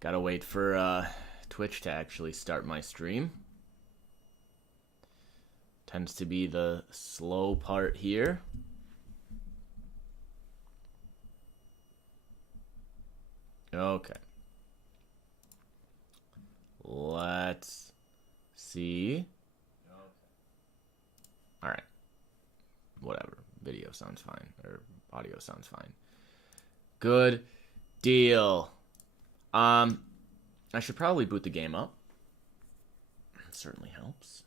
Gotta wait for Twitch to actually start my stream. Tends to be the slow part here. Okay. Let's see. Alright. Whatever. Video sounds fine. Or audio sounds fine. Good deal. I should probably boot the game up. It certainly helps.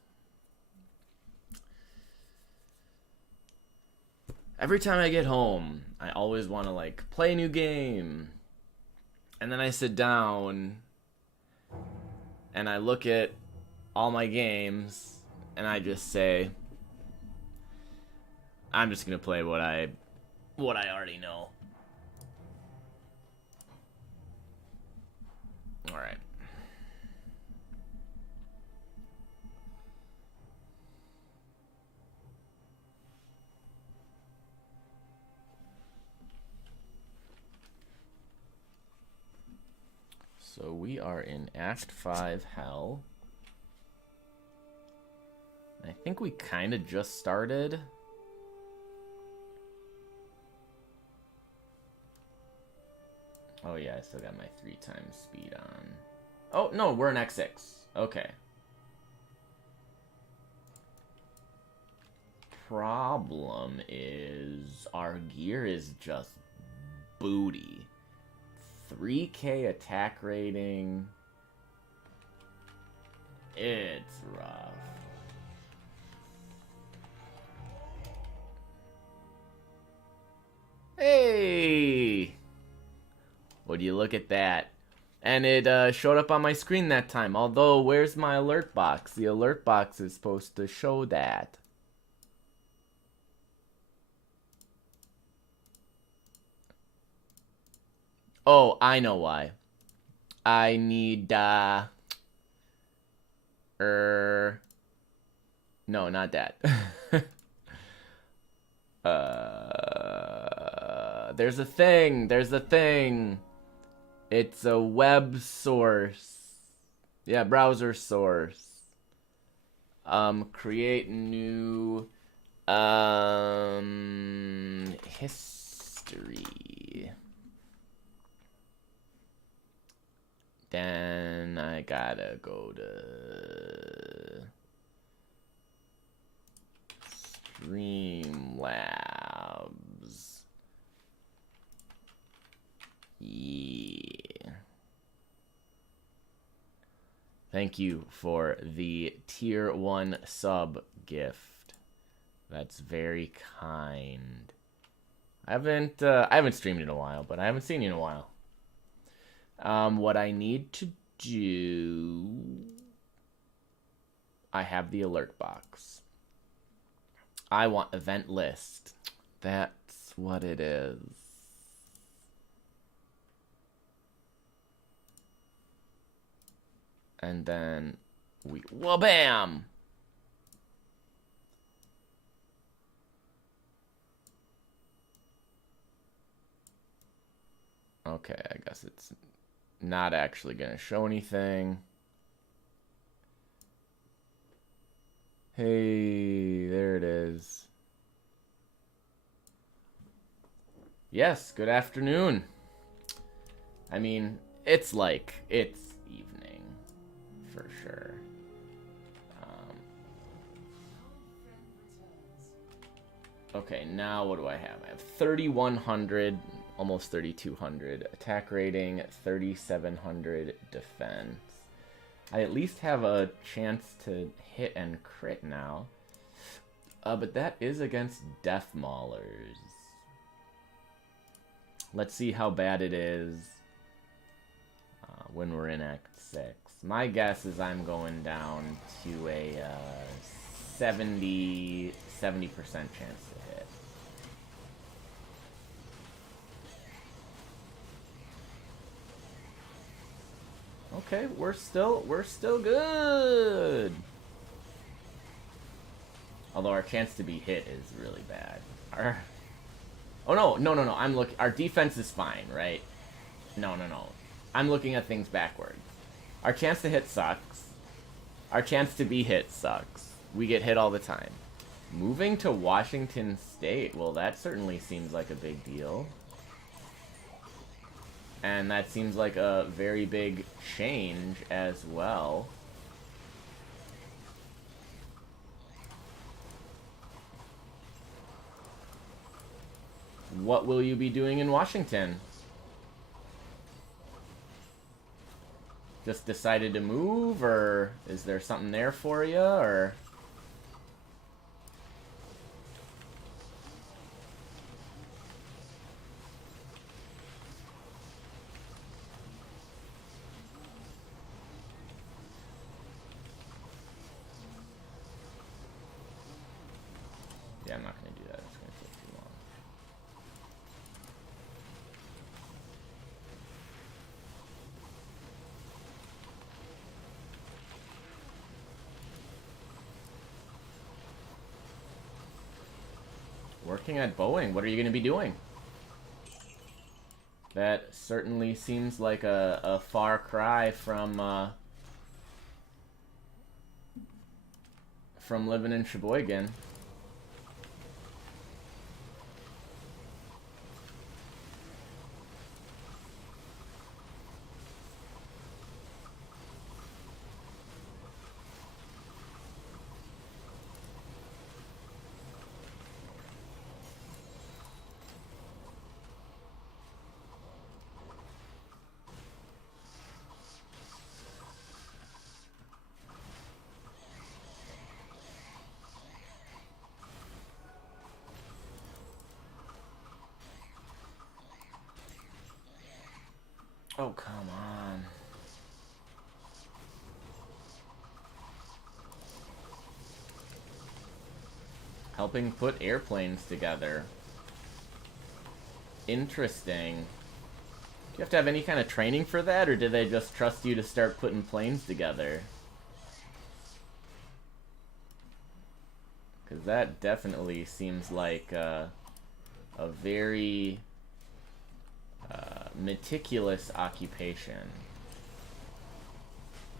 Every time I get home, I always want to, like, play a new game. And then I sit down and I look at all my games and I just say, I'm just going to play what I already know. All right. So we are in Act 5 Hell. I think we kind of just started. Oh yeah, I still got my 3 times speed on. Oh, no, we're in Act 6. Okay. Problem is, our gear is just booty. 3k attack rating. It's rough. Hey! Would you look at that? And it showed up on my screen that time. Although, where's my alert box? The alert box is supposed to show that. Oh, I know why. I need, no, not that. There's a thing. It's a web source. Yeah, browser source. Create new, history. Then I gotta go to Streamlabs. Yeah. Thank you for the tier 1 sub gift. That's very kind. I haven't streamed in a while, but I haven't seen you in a while. What I need to do... I have the alert box. I want event list. That's what it is. And then we... Wha-bam! Okay, I guess it's not actually going to show anything. Hey, there it is. Yes, good afternoon. I mean, it's evening, for sure. Okay, now what do I have? I have 3,100, almost 3,200 attack rating, 3,700 defense. I at least have a chance to hit and crit now. But that is against Death Maulers. Let's see how bad it is when we're in Act 6. My guess is I'm going down to a 70% chance to hit. Okay, we're still good. Although our chance to be hit is really bad. Oh no, I'm looking. Our defense is fine, right? No. I'm looking at things backwards. Our chance to hit sucks. Our chance to be hit sucks. We get hit all the time. Moving to Washington State, well, that certainly seems like a big deal. And that seems like a very big change as well. What will you be doing in Washington? Just decided to move, or is there something there for you, or... Yeah, I'm not going to do that. It's going to take too long. Working at Boeing, what are you going to be doing? That certainly seems like a far cry from living in Sheboygan. Oh, come on. Helping put airplanes together. Interesting. Do you have to have any kind of training for that, or did they just trust you to start putting planes together? Because that definitely seems like a very meticulous occupation.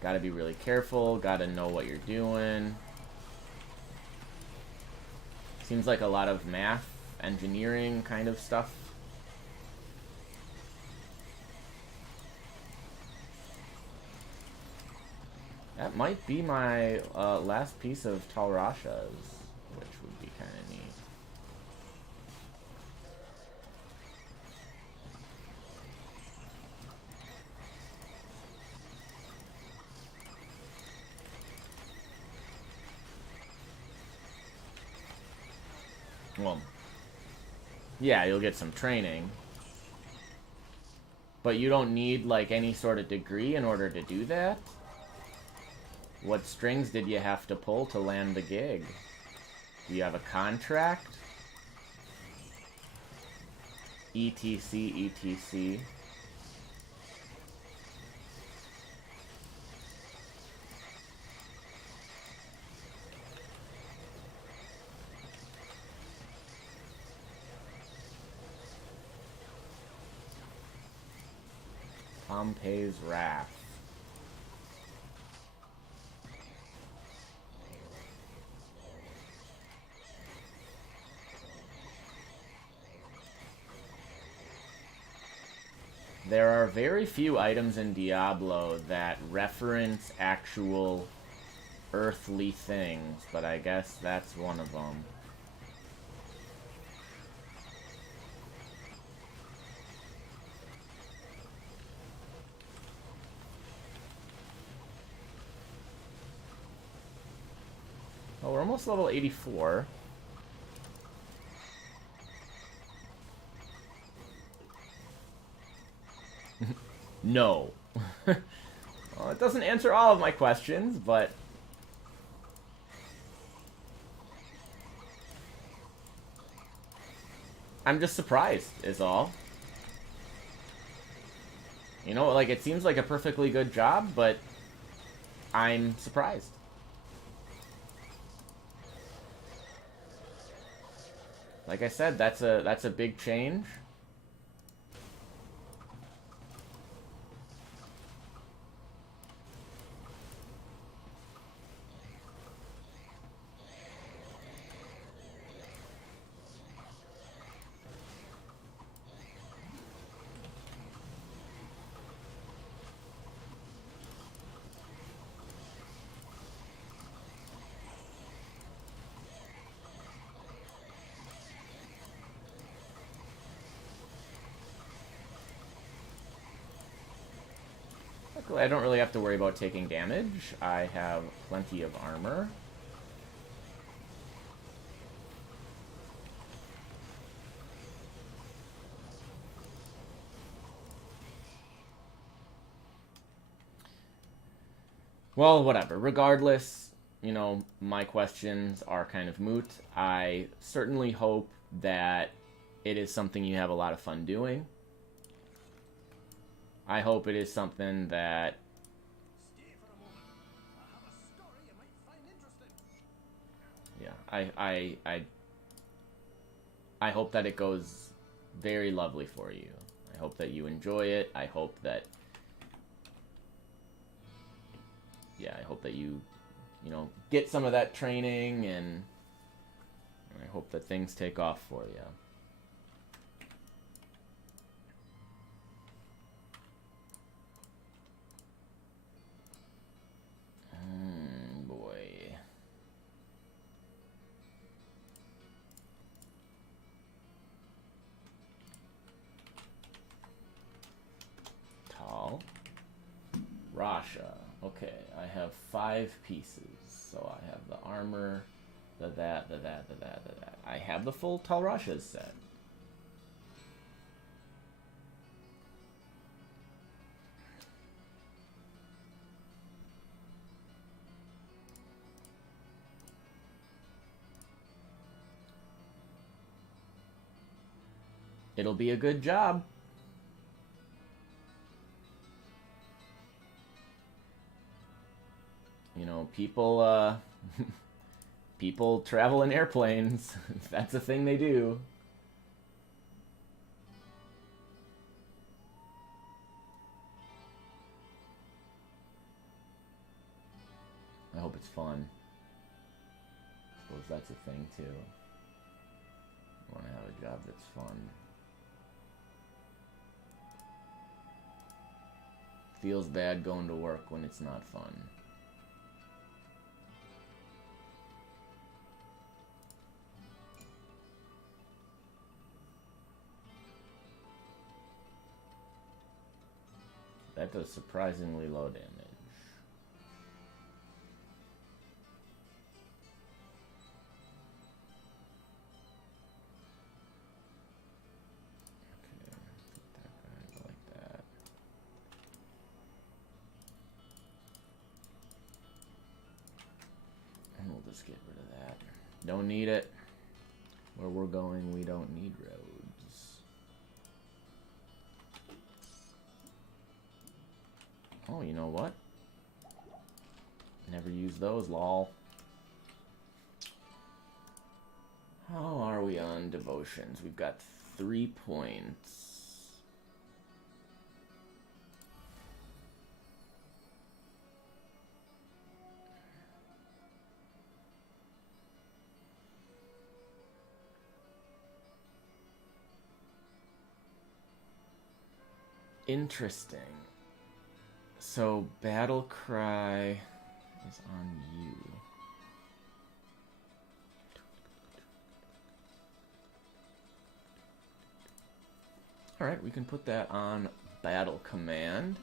Gotta be really careful, gotta know what you're doing. Seems like a lot of math, engineering kind of stuff. That might be my last piece of Talrashas, which would be kind of neat. Well, yeah, you'll get some training. But you don't need, like, any sort of degree in order to do that? What strings did you have to pull to land the gig? Do you have a contract? ETC, ETC. Pompey's Wrath. There are very few items in Diablo that reference actual earthly things, but I guess that's one of them. Oh, we're almost level 84. No. Well, it doesn't answer all of my questions, but... I'm just surprised, is all. You know, like, it seems like a perfectly good job, but... I'm surprised. Like I said, that's a big change. Luckily, I don't really have to worry about taking damage. I have plenty of armor. Well, whatever. Regardless, you know, my questions are kind of moot. I certainly hope that it is something you have a lot of fun doing. I hope it is something that... Yeah, I hope that it goes very lovely for you. I hope that you enjoy it. I hope that... Yeah, I hope that you know, get some of that training, and I hope that things take off for you. Boy. Tall. Rasha. Okay, I have 5 pieces. So I have the armor, the that. I have the full Tal Rasha's set. It'll be a good job. You know, people, people travel in airplanes. That's a thing they do. I hope it's fun. I suppose that's a thing, too. I want to have a job that's fun. Feels bad going to work when it's not fun. That does surprisingly low damage. Let's get rid of that. Don't need it. Where we're going, we don't need roads. Oh, you know what? Never use those, lol. How are we on devotions? We've got 3 points. Interesting. So, Battle Cry is on you. Alright, we can put that on Battle Command.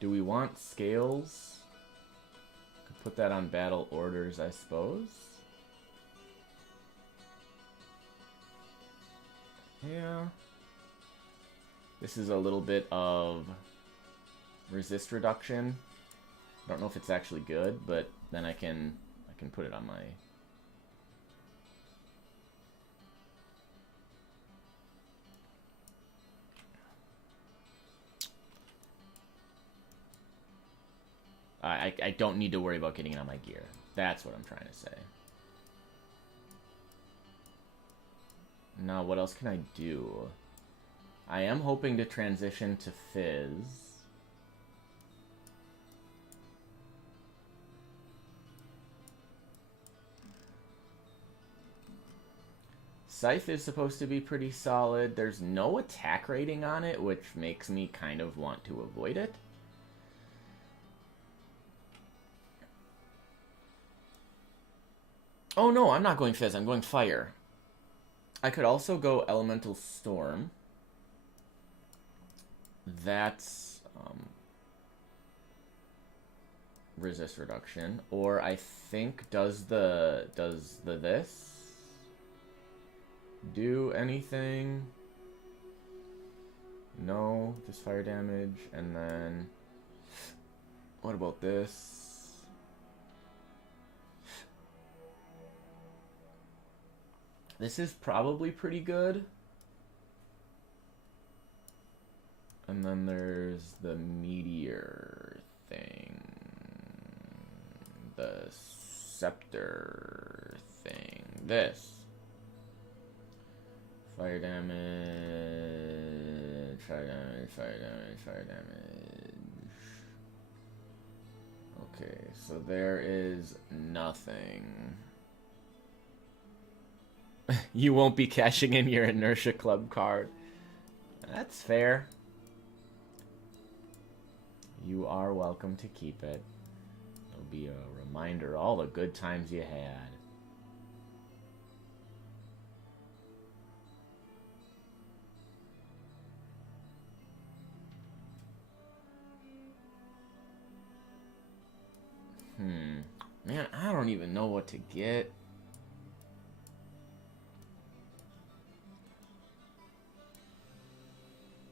Do we want scales? Could put that on battle orders, I suppose. Yeah. This is a little bit of resist reduction. I don't know if it's actually good, but then I can put it on my... I don't need to worry about getting it on my gear. That's what I'm trying to say. Now, what else can I do? I am hoping to transition to Fizz. Scythe is supposed to be pretty solid. There's no attack rating on it, which makes me kind of want to avoid it. Oh no, I'm not going Fizz, I'm going Fire. I could also go Elemental Storm. That's resist reduction. Or I think does the this do anything? No, just fire damage. And then what about this? This is probably pretty good. And then there's the meteor thing. The scepter thing. This. Fire damage, fire damage, fire damage, fire damage. Okay, so there is nothing. You won't be cashing in your Inertia Club card. That's fair. You are welcome to keep it. It'll be a reminder of all the good times you had. Man, I don't even know what to get.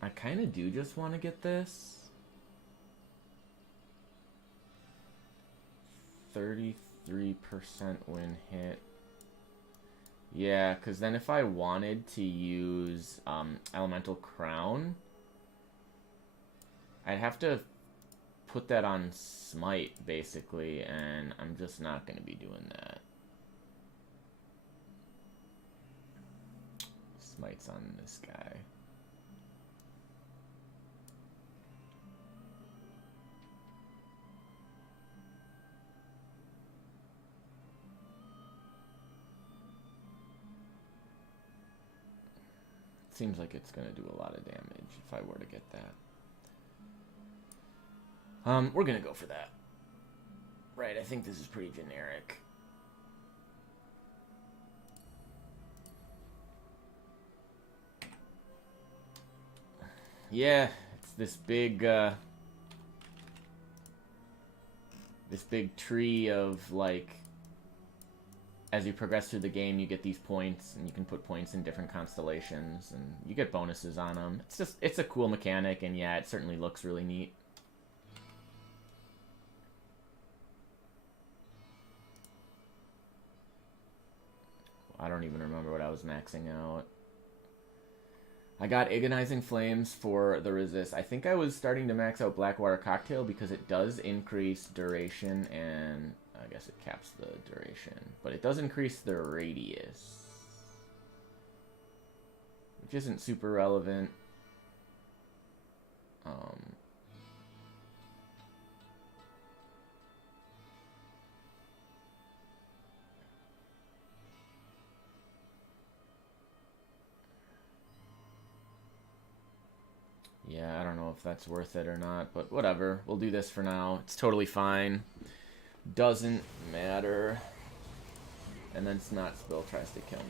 I kind of do just want to get this. 33% win hit. Yeah, because then if I wanted to use Elemental Crown, I'd have to put that on Smite, basically, and I'm just not going to be doing that. Smite's on this guy. Seems like it's going to do a lot of damage if I were to get that. We're going to go for that. Right, I think this is pretty generic. Yeah, it's this big tree of, like, as you progress through the game, you get these points, and you can put points in different constellations, and you get bonuses on them. It's a cool mechanic, and yeah, it certainly looks really neat. I don't even remember what I was maxing out. I got Agonizing Flames for the resist. I think I was starting to max out Blackwater Cocktail because it does increase duration, and I guess it caps the duration. But it does increase the radius, which isn't super relevant. Yeah, I don't know if that's worth it or not, but whatever. We'll do this for now. It's totally fine. Doesn't matter. And then Snot Spill tries to kill me.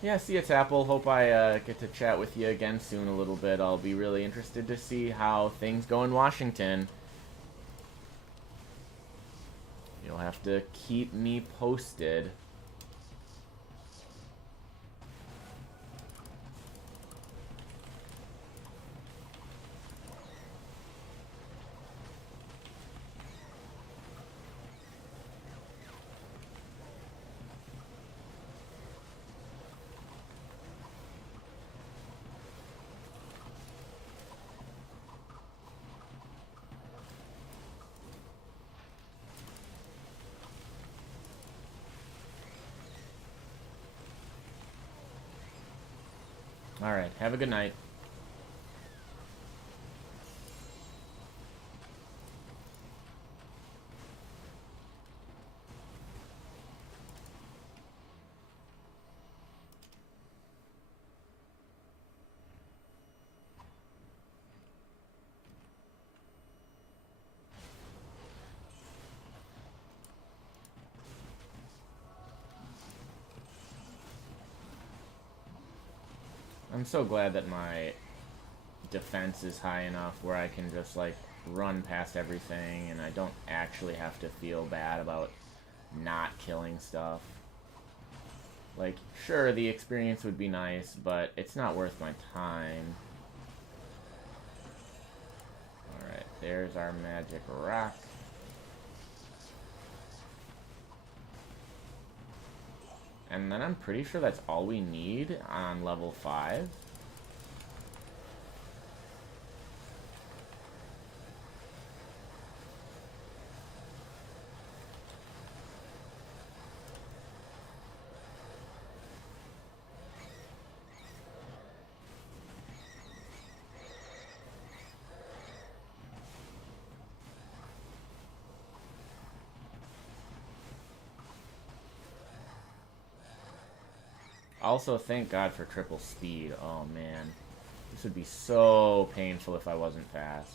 Yeah, see you, Tapple. Hope I get to chat with you again soon a little bit. I'll be really interested to see how things go in Washington. You'll have to keep me posted. Alright, have a good night. I'm so glad that my defense is high enough where I can just, like, run past everything and I don't actually have to feel bad about not killing stuff. Like, sure, the experience would be nice, but it's not worth my time. Alright, there's our magic rock. And then I'm pretty sure that's all we need on level 5. Also, thank God for triple speed. Oh, man. This would be so painful if I wasn't fast.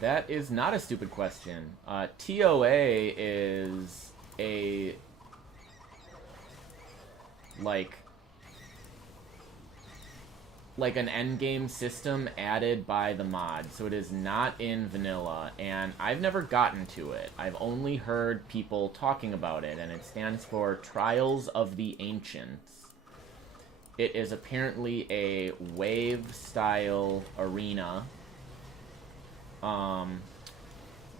That is not a stupid question. TOA is a, like an endgame system added by the mod. So it is not in vanilla, and I've never gotten to it. I've only heard people talking about it, and it stands for Trials of the Ancients. It is apparently a wave-style arena.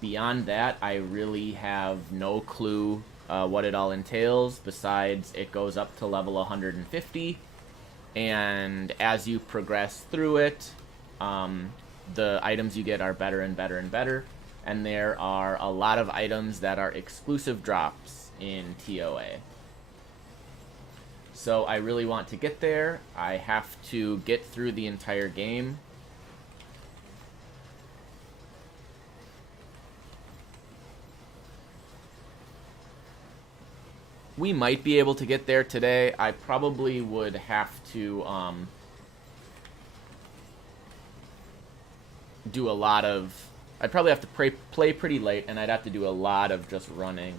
Beyond that, I really have no clue what it all entails, besides it goes up to level 150, and as you progress through it, the items you get are better and better and better, and there are a lot of items that are exclusive drops in TOA. So I really want to get there. I have to get through the entire game. We might be able to get there today. I probably would have to do a lot of... I'd probably have to play pretty late, and I'd have to do a lot of just running.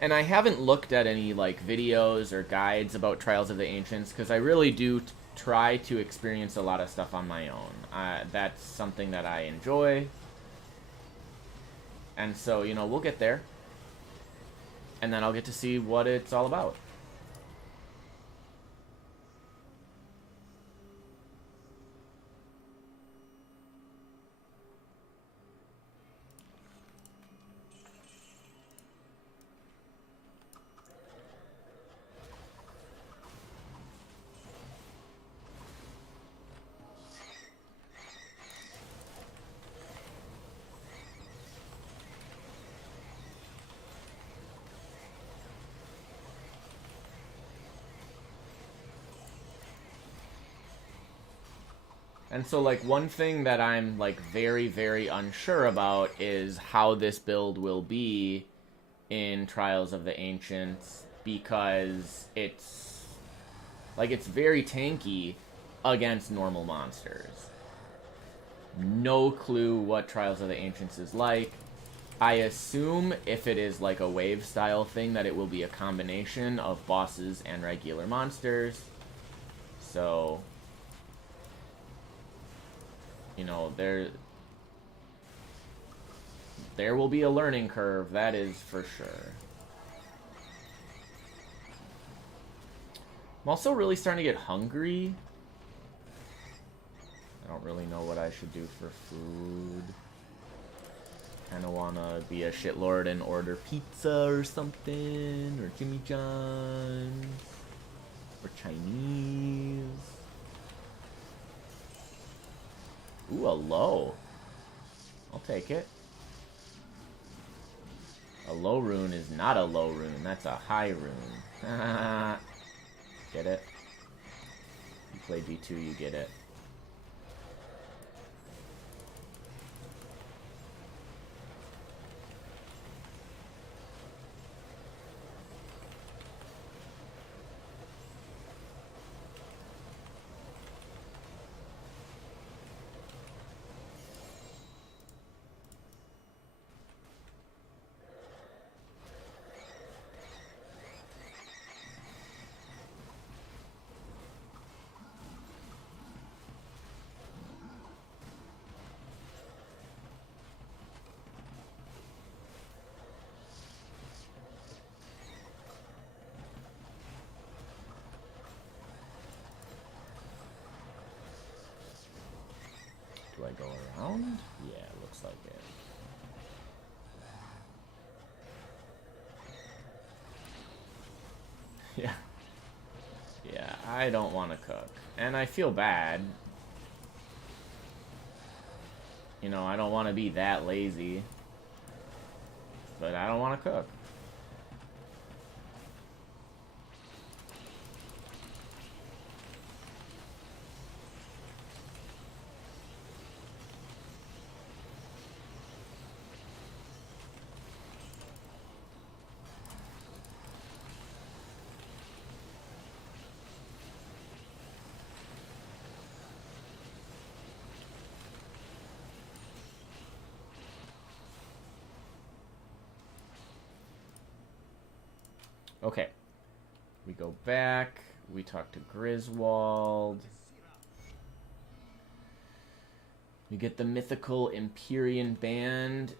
And I haven't looked at any like videos or guides about Trials of the Ancients, because I really do try to experience a lot of stuff on my own. That's something that I enjoy. And so, you know, we'll get there. And then I'll get to see what it's all about. And so, like, one thing that I'm, like, very, very unsure about is how this build will be in Trials of the Ancients, because it's, like, it's very tanky against normal monsters. No clue what Trials of the Ancients is like. I assume if it is, like, a wave-style thing, that it will be a combination of bosses and regular monsters. So... you know, there will be a learning curve, that is for sure. I'm also really starting to get hungry. I don't really know what I should do for food. Kinda wanna be a shitlord and order pizza or something, or Jimmy John's, or Chinese. Ooh, a low. I'll take it. A low rune is not a low rune. That's a high rune. play d2, you get it. Do I go around? Yeah, looks like it. Yeah. Yeah, I don't want to cook. And I feel bad. You know, I don't want to be that lazy. But I don't want to cook. Okay. We go back. We talk to Griswold. We get the mythical Empyrean Band.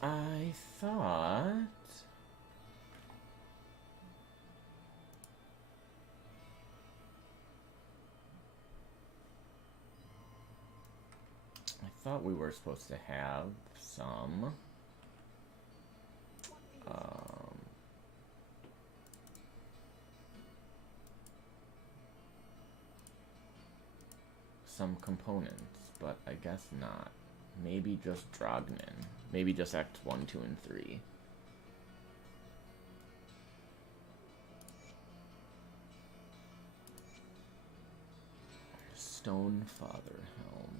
I thought... we were supposed to have some... some components, but I guess not. Maybe just Drognin. Maybe just Acts 1, 2, and 3. Stonefather Helm.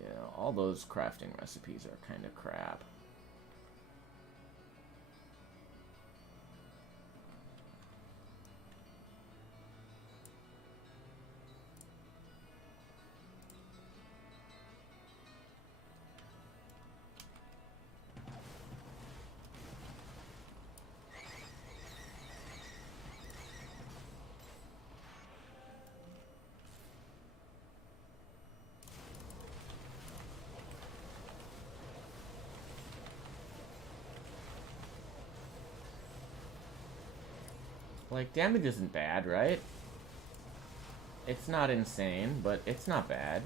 Yeah, all those crafting recipes are kind of crap. Like, damage isn't bad, right? It's not insane, but it's not bad.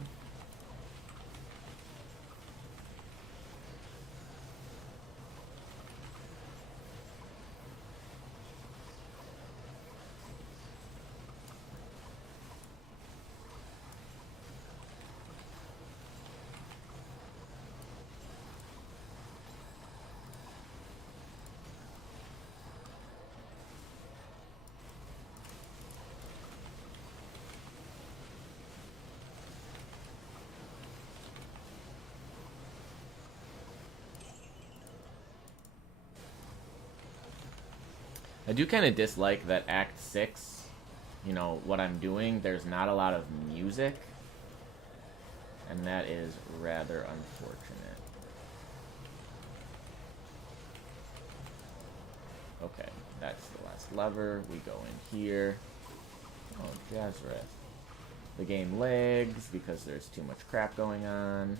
I do kind of dislike that Act 6, you know, what I'm doing, there's not a lot of music. And that is rather unfortunate. Okay, that's the last lever. We go in here. Oh, Jazareth. The game lags because there's too much crap going on.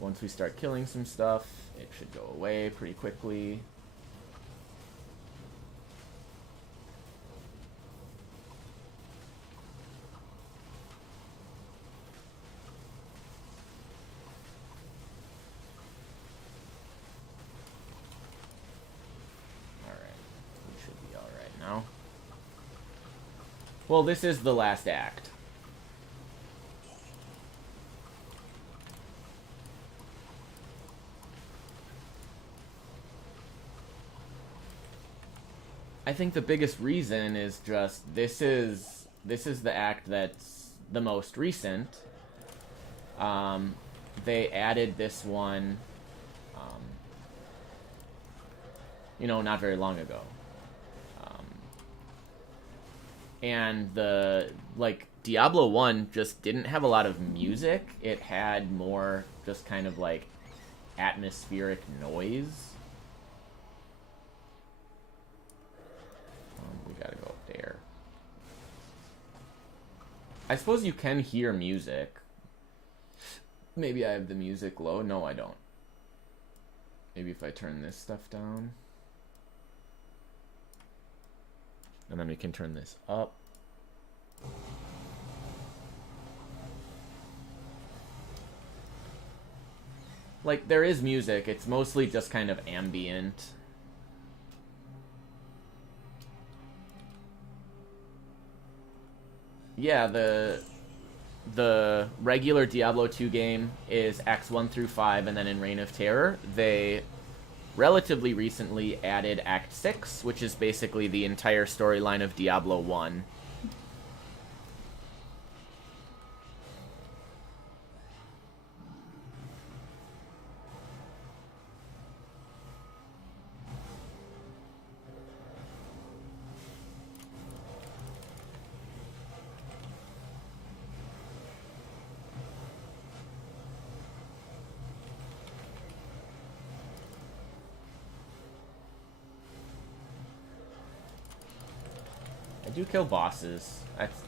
Once we start killing some stuff, it should go away pretty quickly. Well, this is the last act. I think the biggest reason is just this is the act that's the most recent. They added this one, you know, not very long ago. And the, like, Diablo 1 just didn't have a lot of music. It had more just kind of, like, atmospheric noise. We gotta go up there. I suppose you can hear music. Maybe I have the music low. No, I don't. Maybe if I turn this stuff down. And then we can turn this up. Like, there is music. It's mostly just kind of ambient. Yeah, the regular Diablo 2 game is Acts 1 through 5, and then in Reign of Terror, they relatively recently added Act 6, which is basically the entire storyline of Diablo 1. I do kill bosses.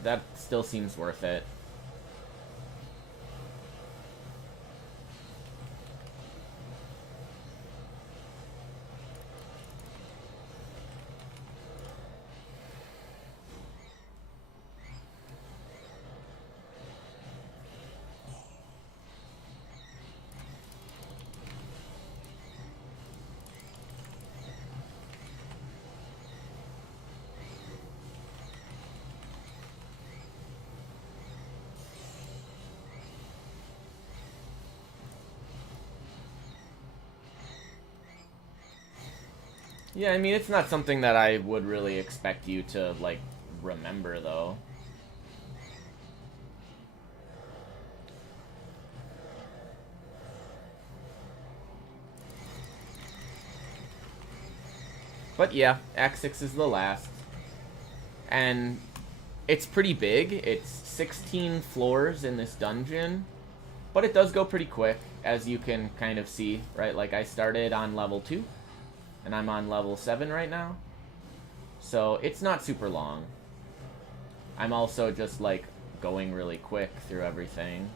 That still seems worth it. Yeah, I mean, it's not something that I would really expect you to, like, remember, though. But yeah, Act 6 is the last. And it's pretty big. It's 16 floors in this dungeon. But it does go pretty quick, as you can kind of see, right? Like, I started on level 2. And I'm on level 7 right now. So it's not super long. I'm also just, like, going really quick through everything.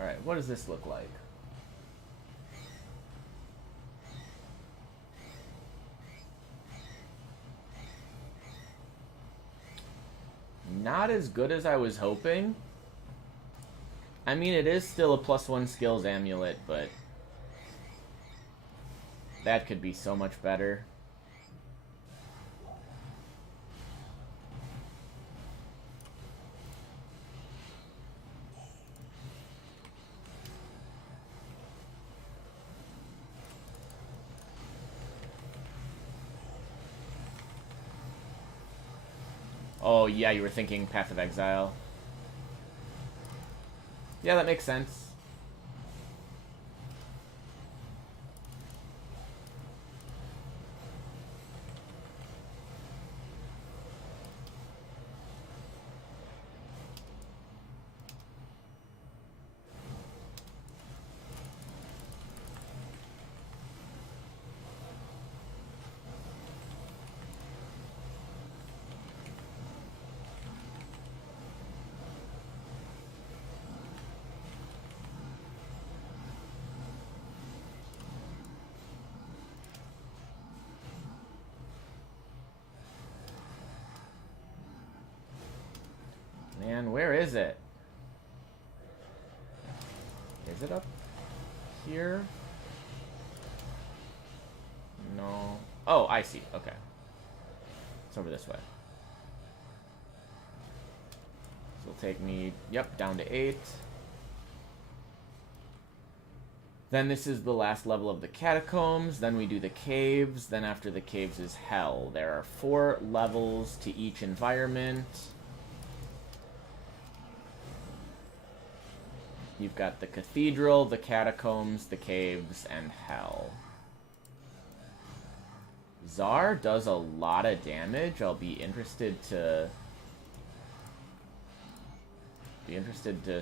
Alright, what does this look like? Not as good as I was hoping. I mean, it is still a +1 skills amulet, but that could be so much better. Oh, yeah, you were thinking Path of Exile. Yeah, that makes sense. Man, where is it? Is it up here? No. Oh, I see. Okay. It's over this way. So it'll take me, yep, down to 8. Then this is the last level of the catacombs. Then we do the caves. Then after the caves is hell. There are 4 levels to each environment. You've got the cathedral, the catacombs, the caves, and hell. Czar does a lot of damage. I'll be interested to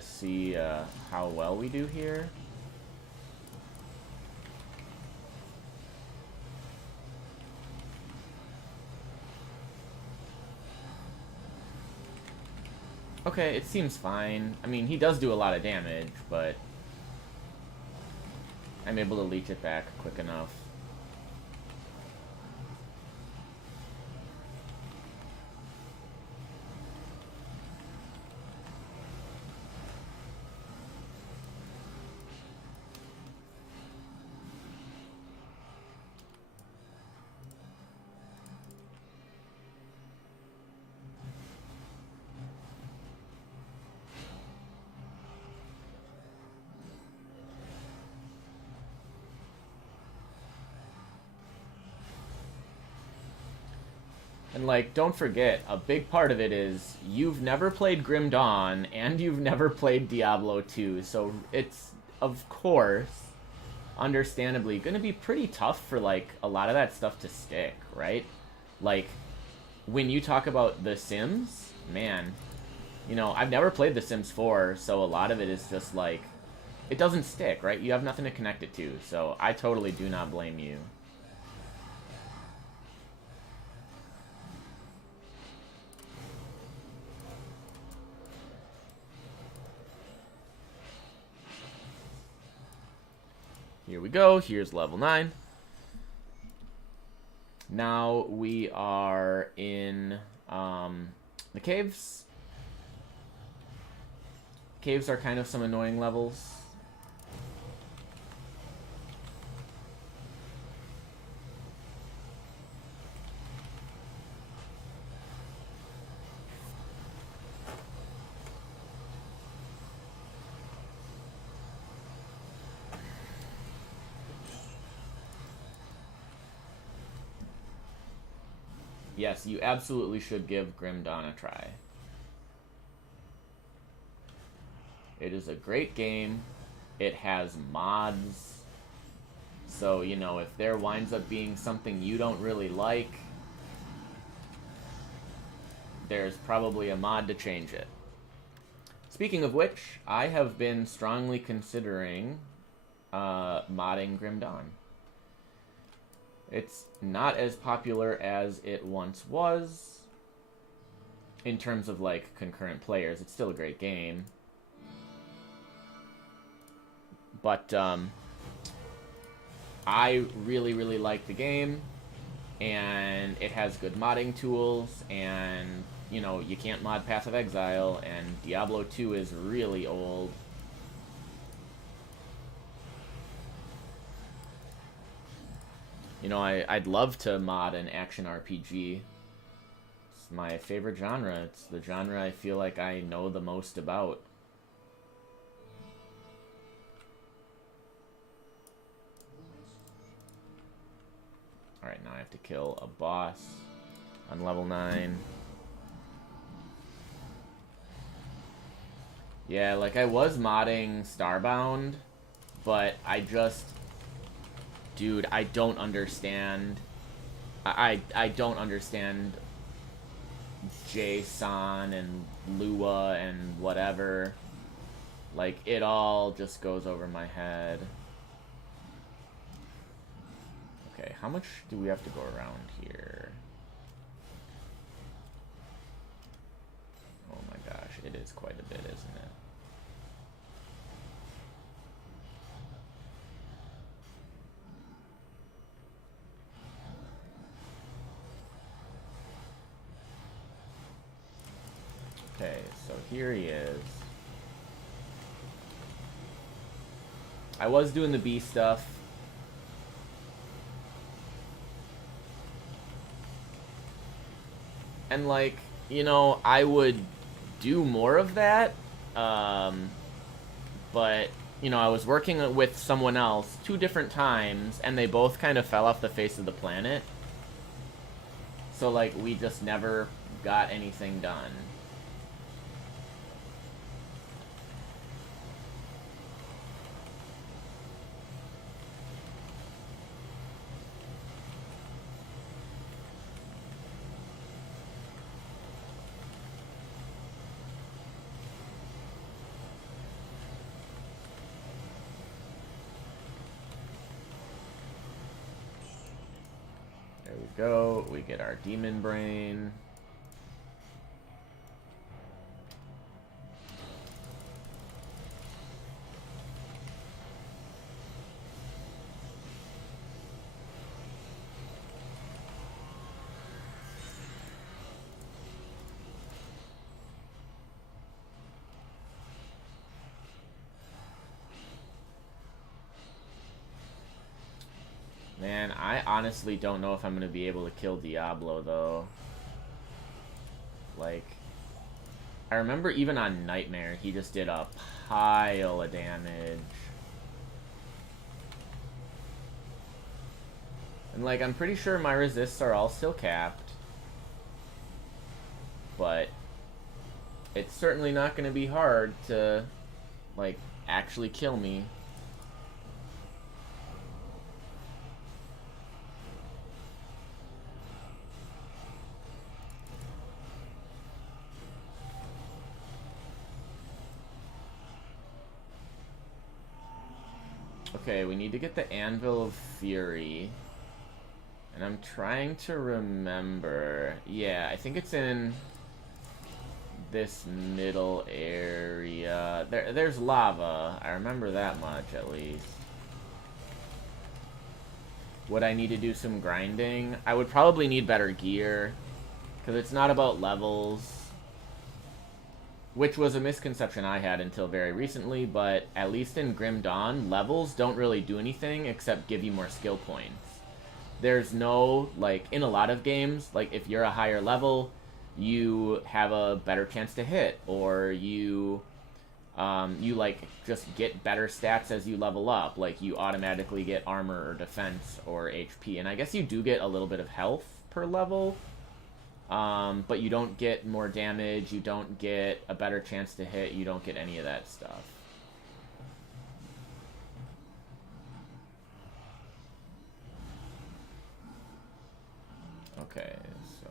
see how well we do here. Okay, it seems fine. I mean, he does do a lot of damage, but I'm able to leech it back quick enough. And, like, don't forget, a big part of it is you've never played Grim Dawn, and you've never played Diablo 2, so it's, of course, understandably, gonna be pretty tough for, like, a lot of that stuff to stick, right? Like, when you talk about The Sims, man, you know, I've never played The Sims 4, so a lot of it is just, like, it doesn't stick, right? You have nothing to connect it to, so I totally do not blame you. Here we go. Here's level 9. Now we are in the caves. Caves are kind of some annoying levels. Yes, you absolutely should give Grim Dawn a try. It is a great game. It has mods. So, you know, if there winds up being something you don't really like, there's probably a mod to change it. Speaking of which, I have been strongly considering modding Grim Dawn. It's not as popular as it once was in terms of, like, concurrent players. It's still a great game. But I really, really like the game, and it has good modding tools, and, you know, you can't mod Path of Exile, and Diablo 2 is really old. You know, I'd love to mod an action RPG. It's my favorite genre. It's the genre I feel like I know the most about. Alright, now I have to kill a boss on level 9. Yeah, like I was modding Starbound, but I just... Dude, I don't understand. I don't understand JSON and Lua and whatever. Like, it all just goes over my head. Okay, how much do we have to go around here? Oh my gosh, it is quite a bit, isn't it? Okay, so here he is. I was doing the bee stuff. And, like, you know, I would do more of that. But, you know, I was working with someone else 2 different times, and they both kind of fell off the face of the planet. So, like, we just never got anything done. There we go. We get our demon brain. Man, I honestly don't know if I'm going to be able to kill Diablo, though. Like, I remember even on Nightmare, he just did a pile of damage. And, like, I'm pretty sure my resists are all still capped. But it's certainly not going to be hard to, like, actually kill me. Okay, we need to get the Anvil of Fury. And I'm trying to remember. Yeah, I think it's in this middle area. There's lava. I remember that much, at least. Would I need to do some grinding? I would probably need better gear. Because it's not about levels. Which was a misconception I had until very recently, but at least in Grim Dawn, levels don't really do anything except give you more skill points. There's no, like, in a lot of games, like, if you're a higher level, you have a better chance to hit, or you, like, just get better stats as you level up. Like, you automatically get armor or defense or HP, and I guess you do get a little bit of health per level, but you don't get more damage, you don't get a better chance to hit, you don't get any of that stuff. Okay, so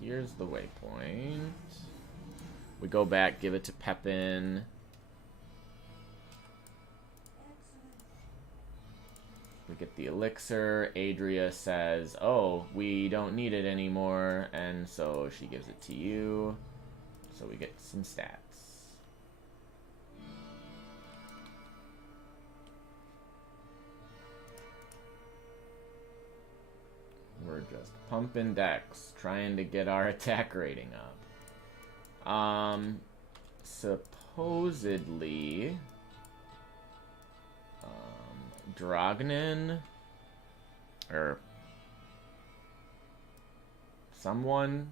here's the waypoint. We go back, give it to Pepin. We get the elixir. Adria says, oh, we don't need it anymore, and so she gives it to you. So we get some stats. We're just pumping dex, trying to get our attack rating up. Supposedly... Drognin, or someone.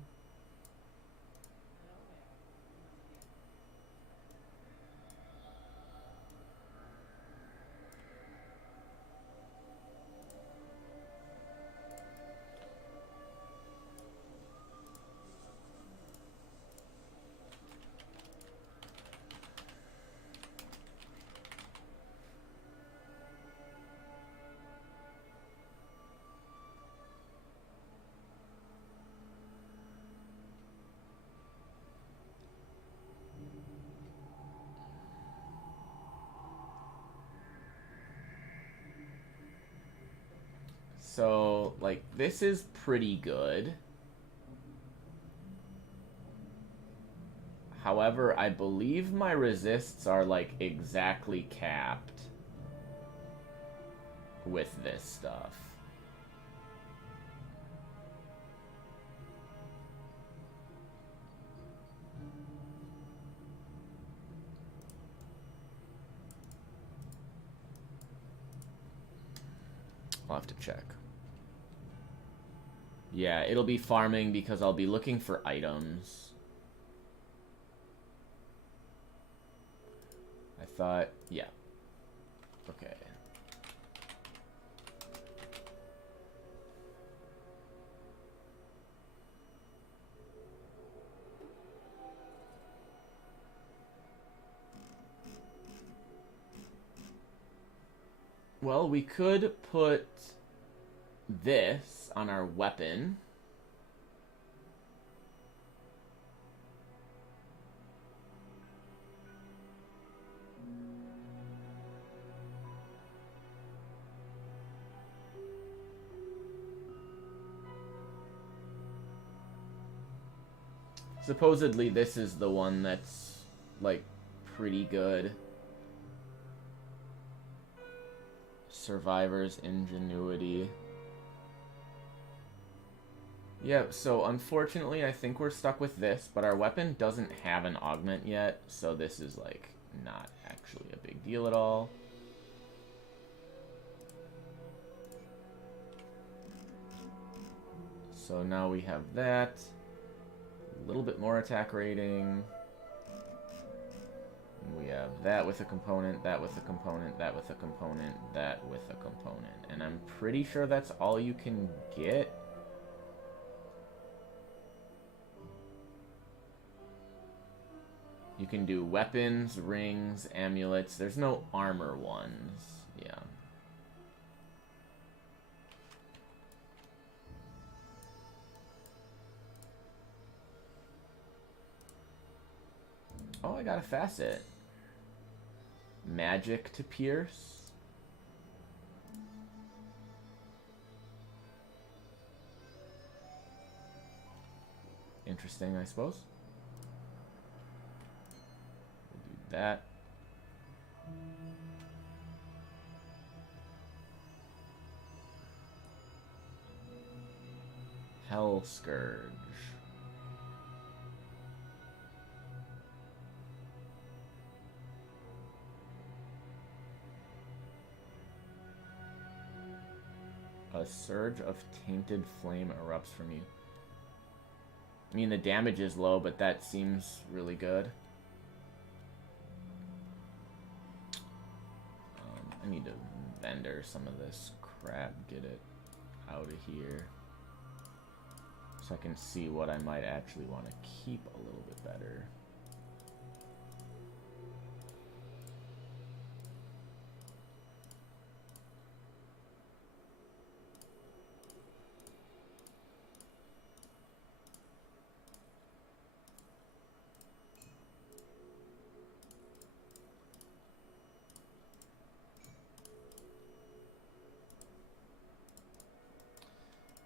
So, like, this is pretty good. However, I believe my resists are, like, exactly capped with this stuff. I'll have to check. Yeah, it'll be farming because I'll be looking for items. I thought, yeah. Okay. Well, we could put this on our weapon. Supposedly this is the one that's, like, pretty good. Survivor's Ingenuity. Yeah, so unfortunately I think we're stuck with this, but our weapon doesn't have an augment yet, so this is, like, not actually a big deal at all. So now we have that. A little bit more attack rating. We have that with a component, that with a component, that with a component, that with a component. And I'm pretty sure that's all you can get. You can do weapons, rings, amulets. There's no armor ones. Yeah. Oh, I got a facet. Magic to pierce. Interesting, I suppose. We'll do that. Hell Scourge. A surge of tainted flame erupts from you. I mean, the damage is low, but that seems really good. I need to vendor some of this crap, get it out of here. So I can see what I might actually want to keep a little bit better.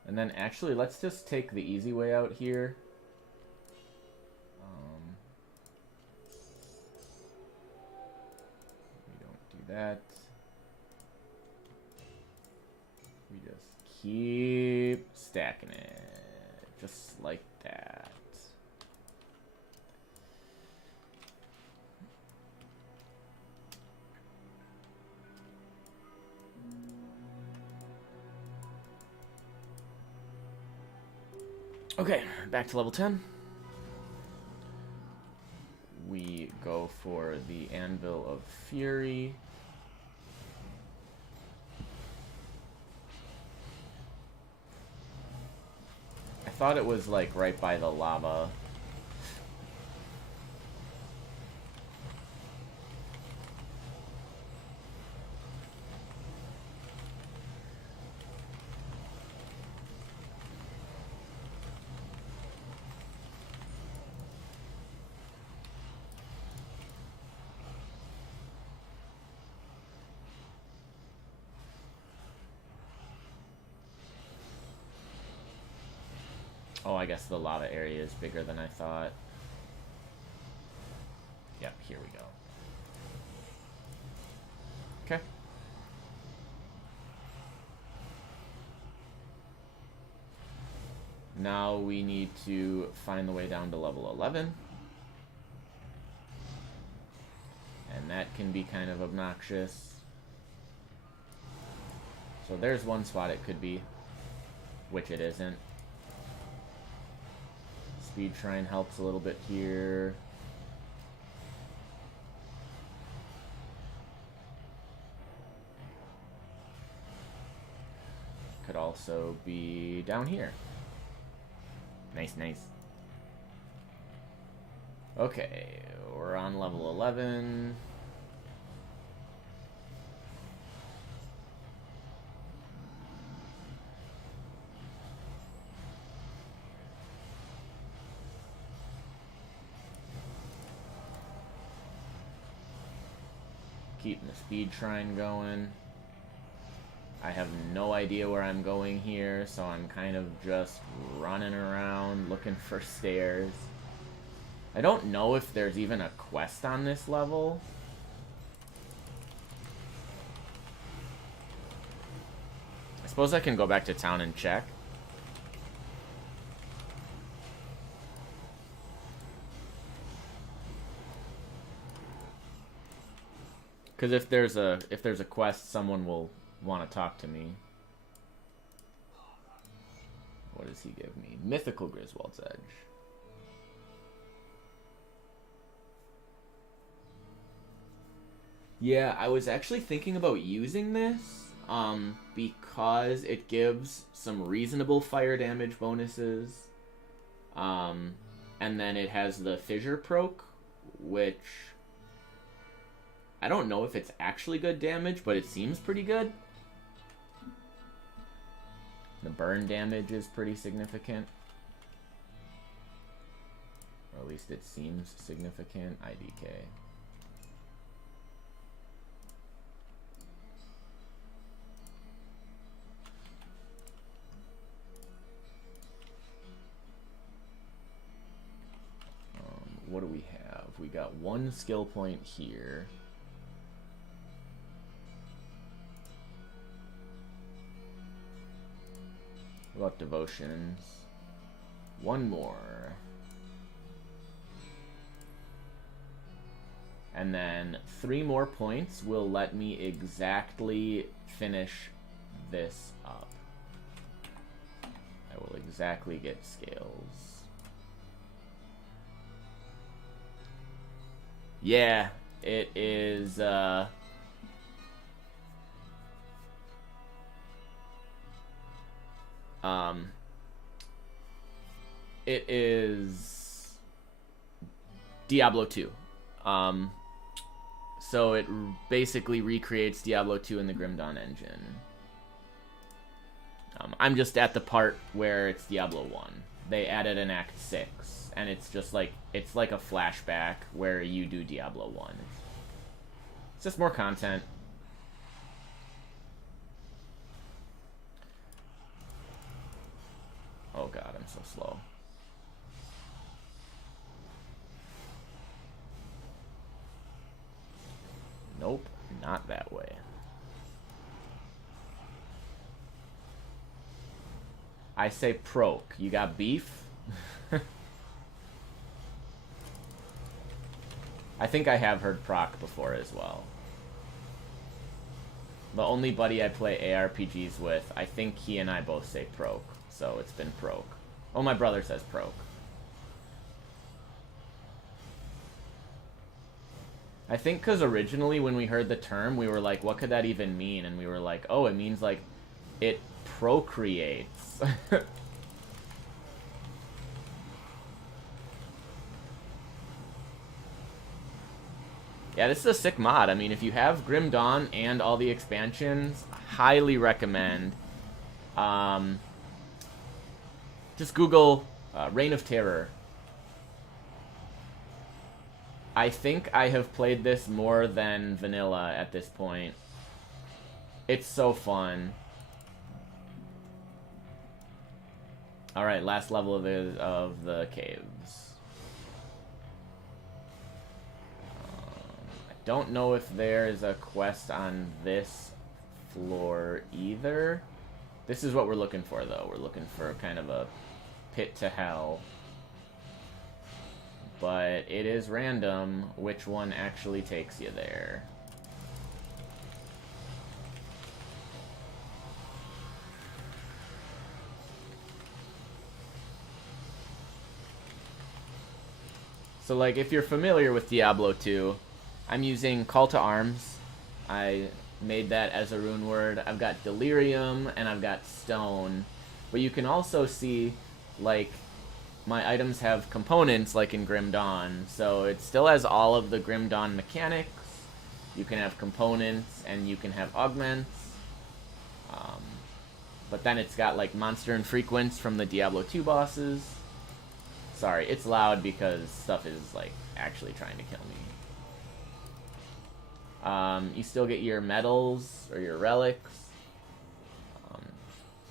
And then actually, let's just take the easy way out here. We don't do that. We just keep stacking it. Just like that. Okay, back to level 10. We go for the Anvil of Fury. I thought it was like right by the lava. Oh, I guess the lava area is bigger than I thought. Yep, here we go. Okay. Now we need to find the way down to level 11. And that can be kind of obnoxious. So there's one spot it could be, which it isn't. Speed Shrine helps a little bit here. Could also be down here. Nice, nice. Okay, we're on level 11. Keeping the speed shrine going. I have no idea where I'm going here, so I'm kind of just running around looking for stairs. I don't know if there's even a quest on this level. I suppose I can go back to town and check. Because if there's a quest, someone will want to talk to me. What does he give me? Mythical Griswold's Edge. Yeah, I was actually thinking about using this, because it gives some reasonable fire damage bonuses, and then it has the Fissure proc, which I don't know if it's actually good damage, but it seems pretty good. The burn damage is pretty significant. Or at least it seems significant. IDK. What do we have? We got one skill point here. What about devotions? One more. And then 3 more points will let me exactly finish this up. I will exactly get scales. Yeah, it is, it is Diablo 2. So it basically recreates Diablo 2 in the Grim Dawn engine. I'm just at the part where it's Diablo 1. They added an Act 6, and it's just like, it's like a flashback where you do Diablo 1. It's just more content. Oh god, I'm so slow. Nope, not that way. I say proc. You got beef? I think I have heard proc before as well. The only buddy I play ARPGs with, I think he and I both say proc. So it's been proc. Oh, my brother says proc. I think because originally when we heard the term, we were like, what could that even mean? And we were like, oh, it means like it procreates. Yeah, this is a sick mod. I mean, if you have Grim Dawn and all the expansions, highly recommend. Just Google Reign of Terror. I think I have played this more than vanilla at this point. It's so fun. All right, last level of the caves. I don't know if there's a quest on this floor either. This is what we're looking for, though. We're looking for kind of a pit to hell. But it is random which one actually takes you there. So, like, if you're familiar with Diablo 2, I'm using Call to Arms. I made that as a rune word. I've got Delirium, and I've got Stone. But you can also see, like, my items have components, like in Grim Dawn. So it still has all of the Grim Dawn mechanics. You can have components, and you can have augments. But then it's got, like, Monster and Frequency from the Diablo 2 bosses. Sorry, it's loud because stuff is, like, actually trying to kill me. You still get your medals or your relics.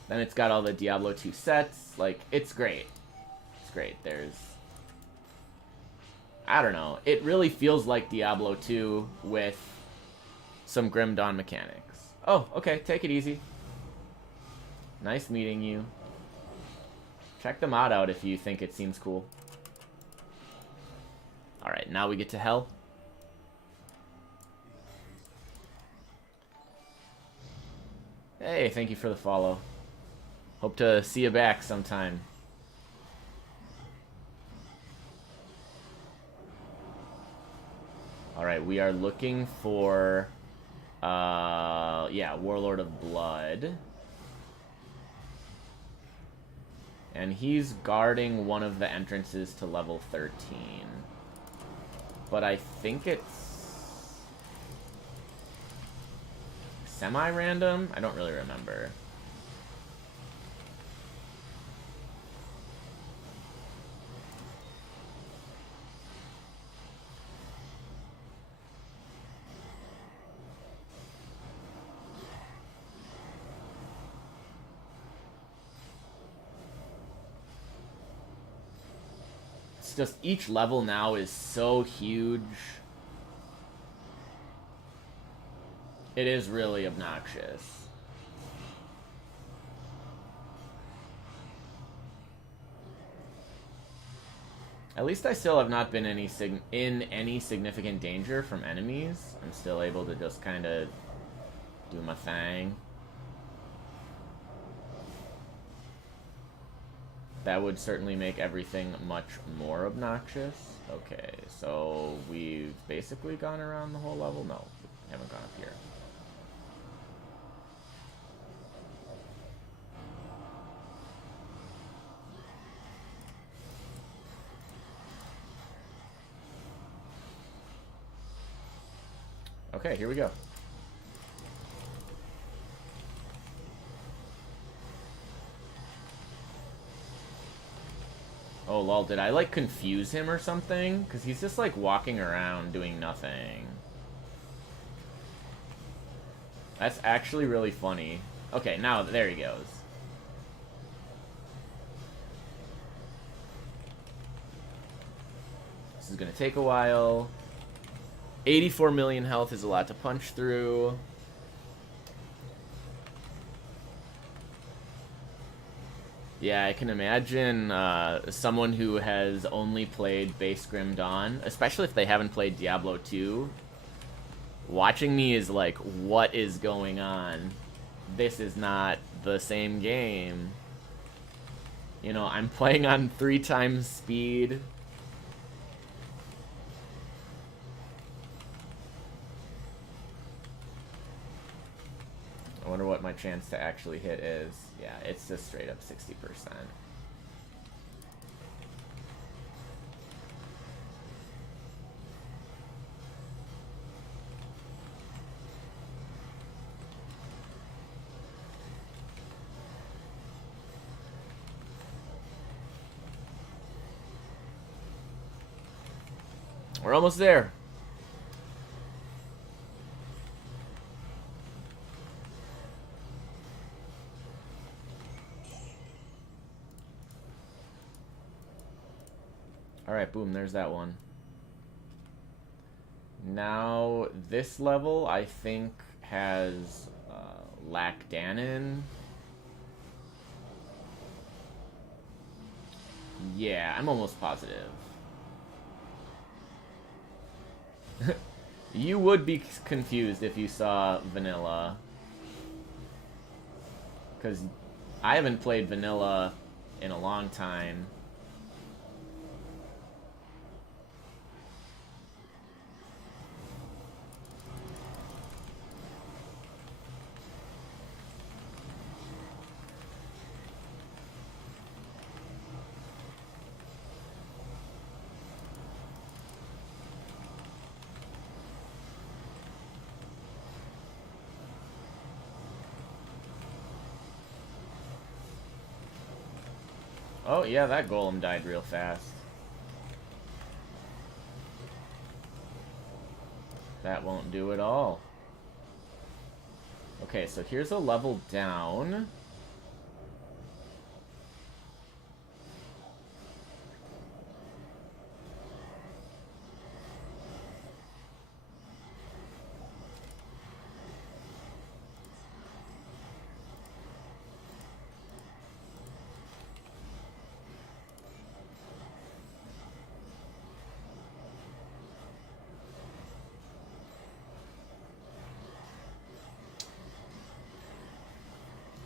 Then it's got all the Diablo 2 sets. Like, it's great. It's great. There's... I don't know. It really feels like Diablo 2 with some Grim Dawn mechanics. Oh, okay. Take it easy. Nice meeting you. Check the mod out if you think it seems cool. Alright, now we get to hell. Hey, thank you for the follow. Hope to see you back sometime. Alright, we are looking for... yeah, Warlord of Blood. And he's guarding one of the entrances to level 13. But I think it's... semi-random? I don't really remember. Just each level now is so huge. It is really obnoxious. At least I still have not been in any significant danger from enemies. I'm still able to just kind of do my thing. That would certainly make everything much more obnoxious. Okay, so we've basically gone around the whole level? No, we haven't gone up here. Okay, here we go. Oh, lol, did I, like, confuse him or something? Because he's just, like, walking around doing nothing. That's actually really funny. Okay, now, there he goes. This is gonna take a while. 84 million health is a lot to punch through. Yeah, I can imagine someone who has only played base Grim Dawn, especially if they haven't played Diablo 2, watching me is like, what is going on? This is not the same game. You know, I'm playing on 3 times speed. I wonder what my chance to actually hit is. Yeah, it's just straight up 60%. We're almost there. Alright, boom, there's that one. Now, this level, I think, has Lacdanon. Yeah, I'm almost positive. You would be confused if you saw Vanilla. Because I haven't played Vanilla in a long time. Oh, yeah, that golem died real fast. That won't do it all. Okay, so here's a level down.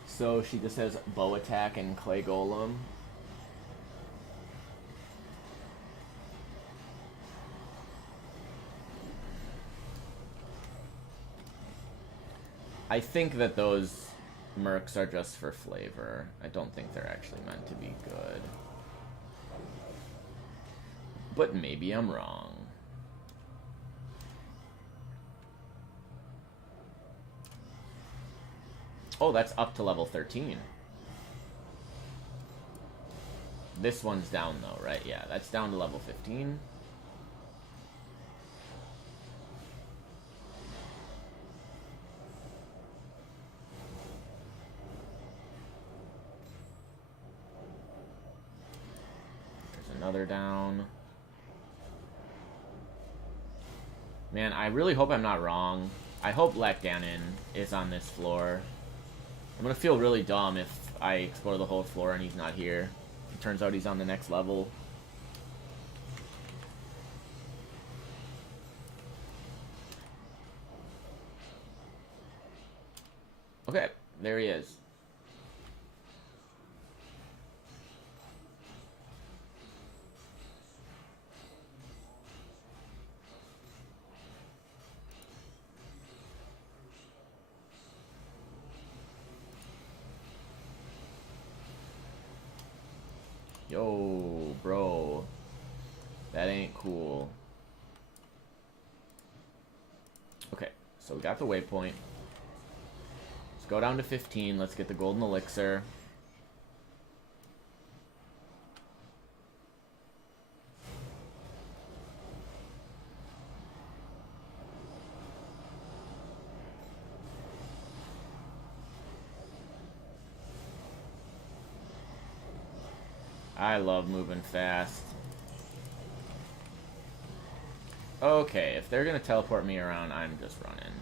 So she just has bow attack and clay golem. I think that those mercs are just for flavor. I don't think they're actually meant to be good. But maybe I'm wrong. Oh, that's up to level 13. This one's down though, right? Yeah, that's down to level 15. There's another down. Man, I really hope I'm not wrong. I hope Lacdanon is on this floor. I'm gonna feel really dumb if I explore the whole floor and he's not here. It turns out he's on the next level. Okay, there he is. Yo, bro. That ain't cool. Okay, so we got the waypoint. Let's go down to 15. Let's get the golden elixir. I love moving fast. Okay, if they're gonna teleport me around, I'm just running.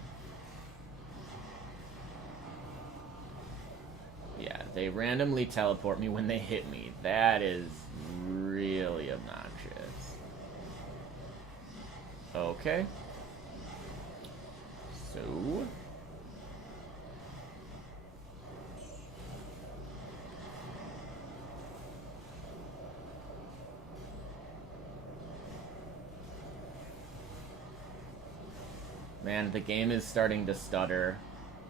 Yeah, they randomly teleport me when they hit me. That is really obnoxious. Okay. So... Man, the game is starting to stutter.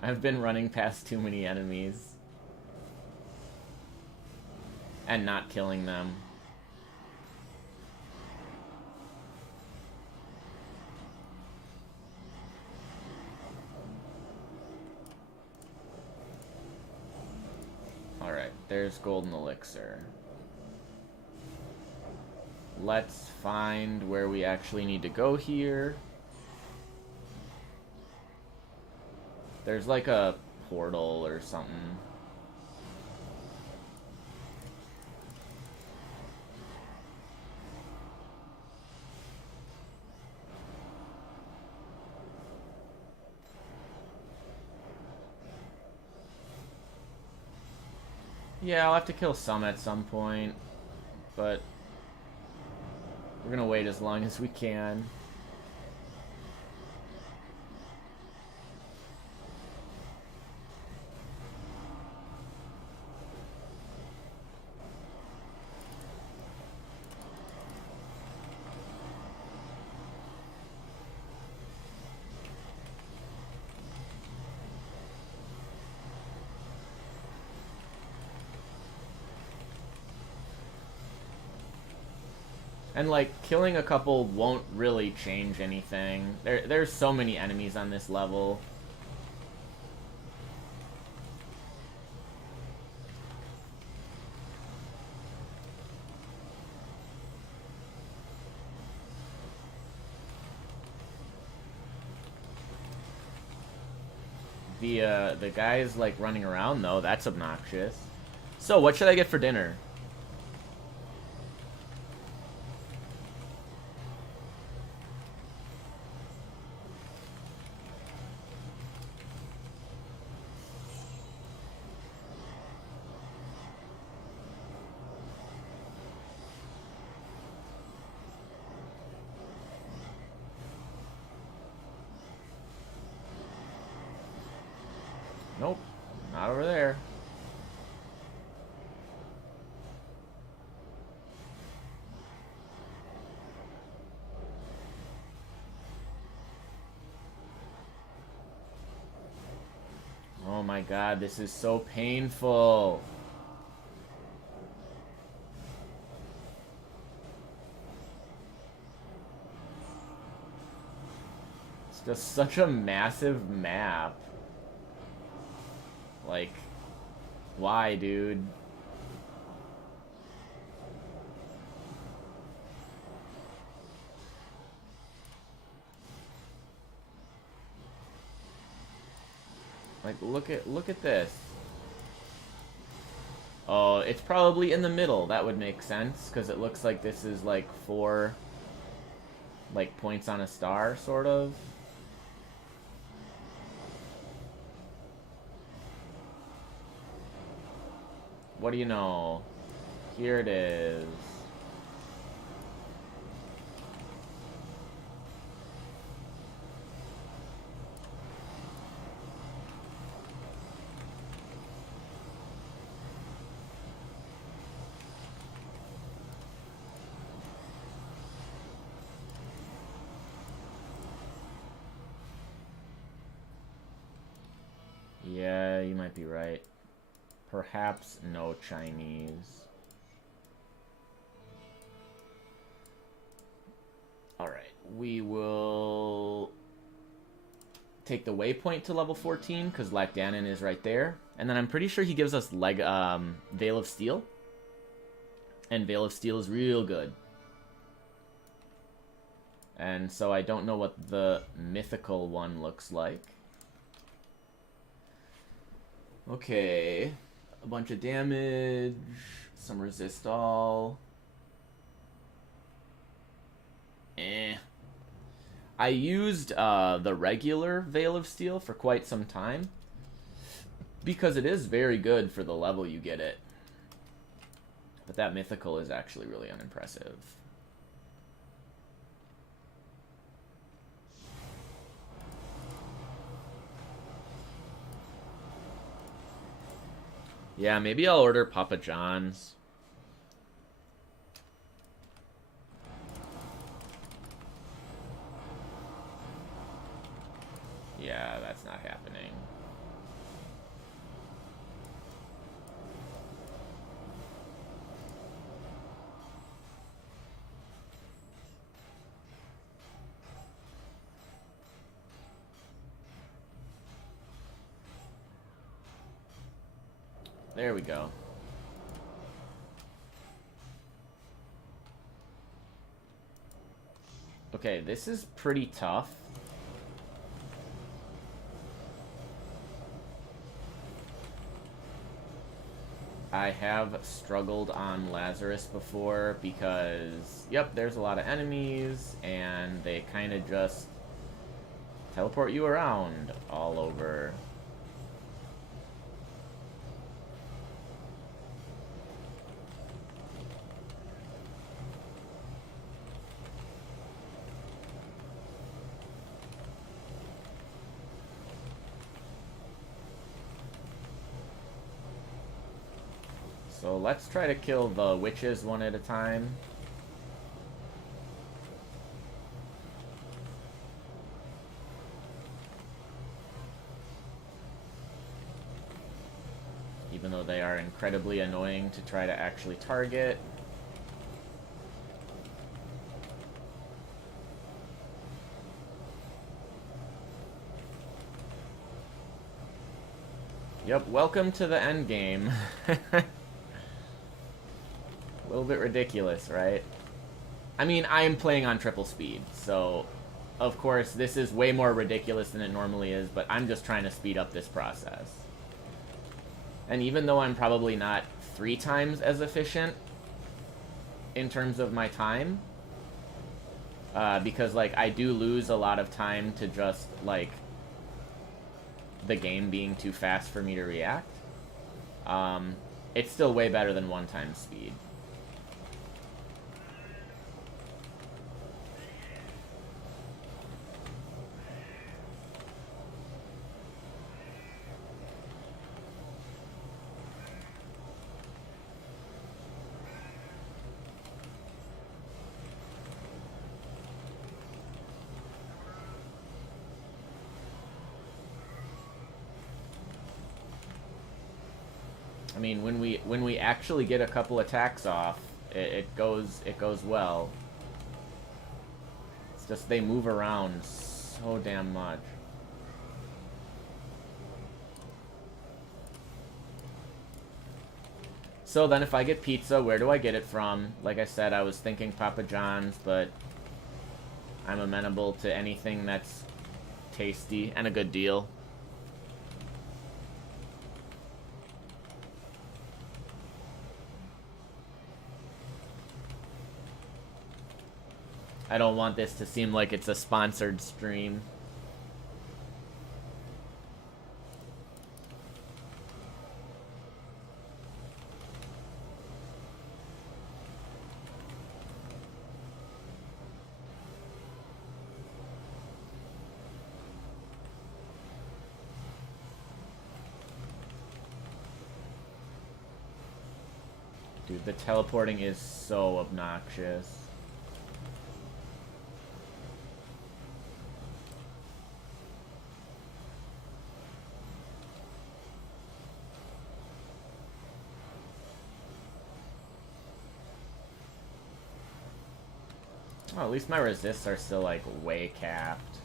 I've been running past too many enemies. And not killing them. Alright, there's golden elixir. Let's find where we actually need to go here. There's like a portal or something. Yeah, I'll have to kill some at some point, but we're gonna wait as long as we can. And, like, killing a couple won't really change anything. There's so many enemies on this level. The guys, like, running around, though, that's obnoxious. So, what should I get for dinner? Nope, not over there. Oh my god, this is so painful. It's just such a massive map. Like, why, dude? Like, look at this. Oh, it's probably in the middle. That would make sense, because it looks like this is, like, 4, like, points on a star, sort of. What do you know? Here it is. Yeah, you might be right. Perhaps no Chinese. Alright, we will take the waypoint to level 14, because Lacdanon is right there. And then I'm pretty sure he gives us Veil of Steel. And Veil of Steel is real good. And so I don't know what the mythical one looks like. Okay. A bunch of damage. Some resist all. I used the regular Veil of Steel for quite some time, because it is very good for the level you get it. But that mythical is actually really unimpressive. Yeah, maybe I'll order Papa John's. Yeah, that's not happening. There we go. Okay, this is pretty tough. I have struggled on Lazarus before because, yep, there's a lot of enemies, and they kind of just teleport you around all over. So let's try to kill the witches one at a time. Even though they are incredibly annoying to try to actually target. Yep, welcome to the end game. A little bit ridiculous, right? I mean, I am playing on triple speed, so of course this is way more ridiculous than it normally is, but I'm just trying to speed up this process. And even though I'm probably not 3 times as efficient in terms of my time, because like I do lose a lot of time to just like the game being too fast for me to react, it's still way better than 1 time speed. I mean, when we actually get a couple attacks off, it goes well. It's just they move around so damn much. So then if I get pizza, where do I get it from? Like I said, I was thinking Papa John's, but I'm amenable to anything that's tasty and a good deal. I don't want this to seem like it's a sponsored stream. Dude, the teleporting is so obnoxious. Oh, at least my resists are still, like, way capped.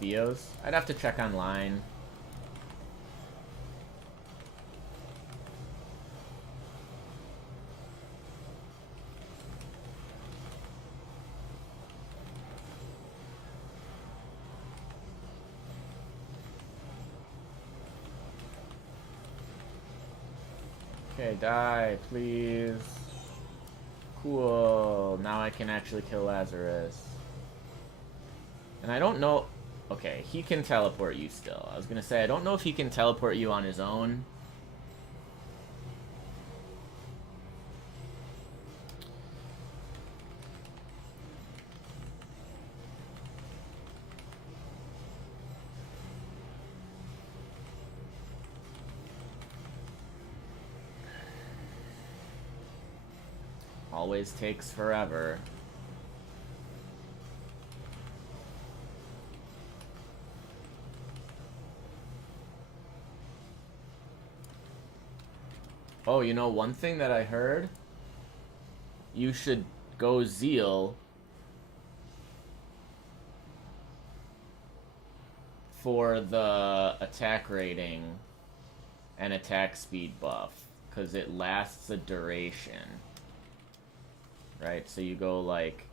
Theos? I'd have to check online. Okay, die, please. Cool. Now I can actually kill Lazarus. And I don't know... Okay, he can teleport you still. I was gonna say, I don't know if he can teleport you on his own. Always takes forever. Oh, you know, one thing that I heard? You should go Zeal for the attack rating and attack speed buff, because it lasts a duration. Right? So you go like...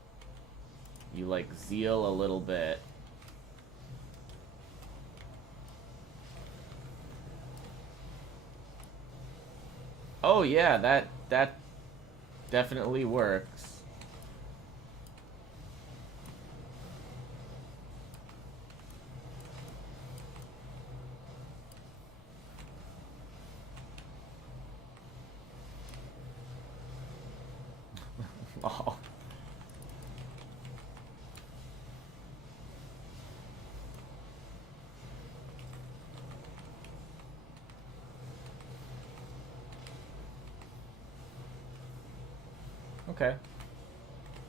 You like Zeal a little bit. Oh yeah, that definitely works. Oh. Okay.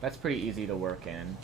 That's pretty easy to work in.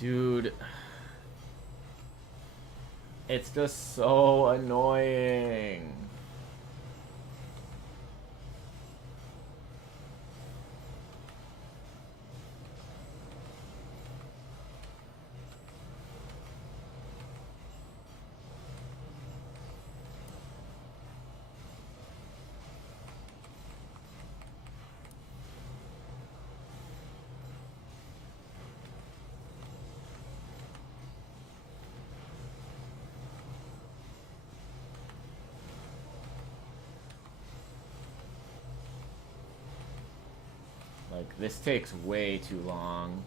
Dude. It's just so annoying. Like, this takes way too long.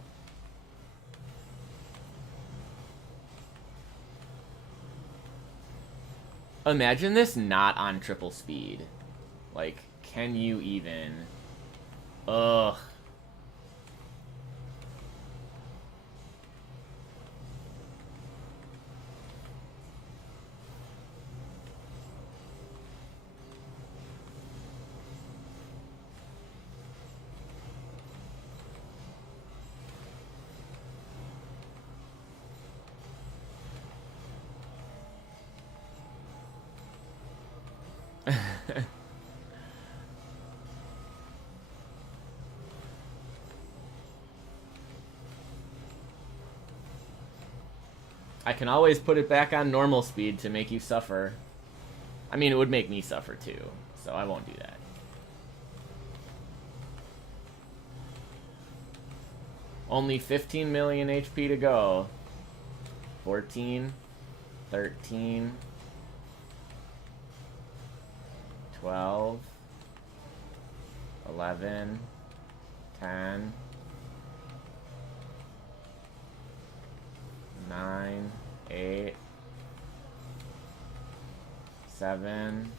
Imagine this not on triple speed. Like, can you even? Ugh. I can always put it back on normal speed to make you suffer. I mean, it would make me suffer too, so I won't do that. Only 15 million HP to go. 14, 13, 12, 11, 10, 9, 8, 7,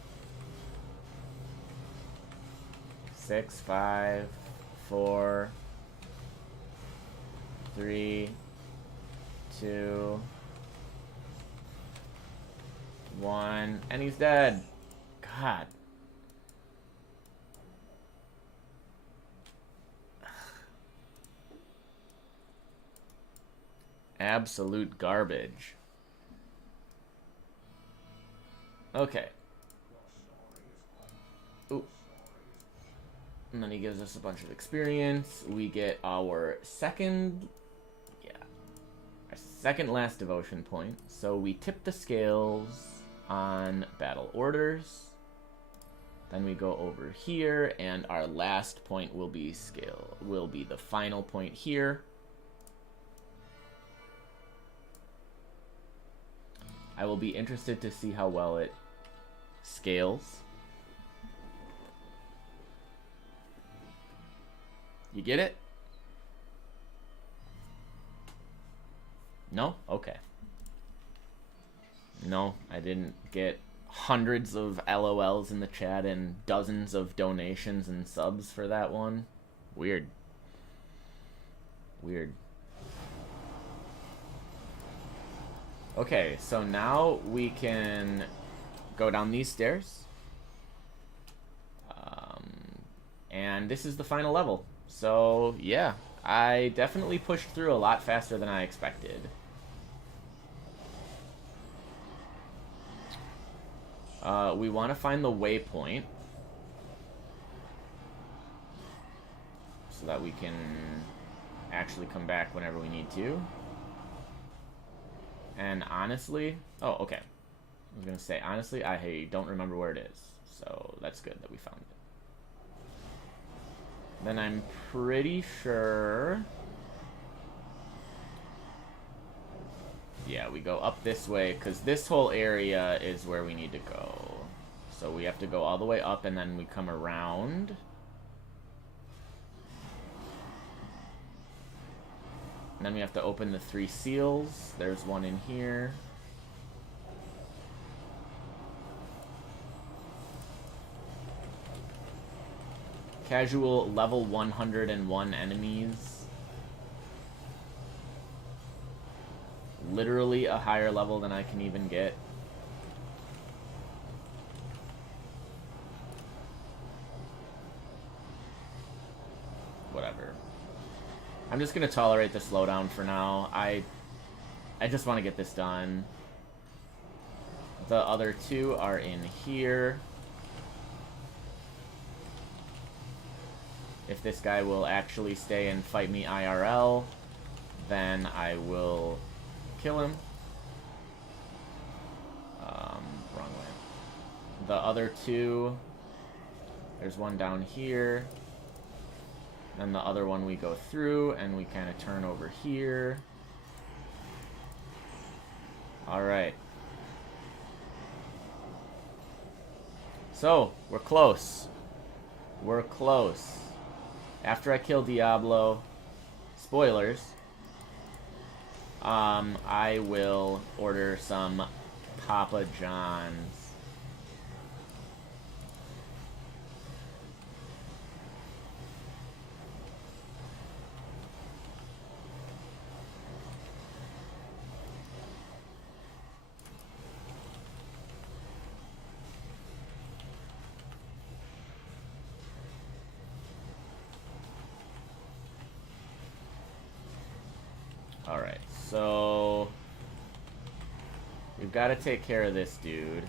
6, 5, 4, 3, 2, 1, and he's dead. God. Absolute garbage. Okay. Ooh. And then he gives us a bunch of experience. We get our second last devotion point. So we tip the scales on battle orders. Then we go over here, and our last point will be the final point here. I will be interested to see how well it scales. You get it? No? Okay. No, I didn't get hundreds of LOLs in the chat and dozens of donations and subs for that one. Weird. Weird. Okay, so now we can go down these stairs. And this is the final level. So, yeah, I definitely pushed through a lot faster than I expected. We want to find the waypoint so that we can actually come back whenever we need to. And honestly... Oh, okay. I was going to say, honestly, I don't remember where it is. So that's good that we found it. Then I'm pretty sure... Yeah, we go up this way, because this whole area is where we need to go. So we have to go all the way up, and then we come around. And then we have to open the 3 seals. There's one in here. Casual level 101 enemies. Literally a higher level than I can even get. Whatever. I'm just gonna tolerate the slowdown for now. I just want to get this done. The other 2 are in here. If this guy will actually stay and fight me IRL, then I will kill him. Wrong way. The other 2, there's one down here. Then the other one we go through, and we kind of turn over here. Alright. So, we're close. We're close. After I kill Diablo, spoilers, I will order some Papa John's. Alright, so we've got to take care of this dude.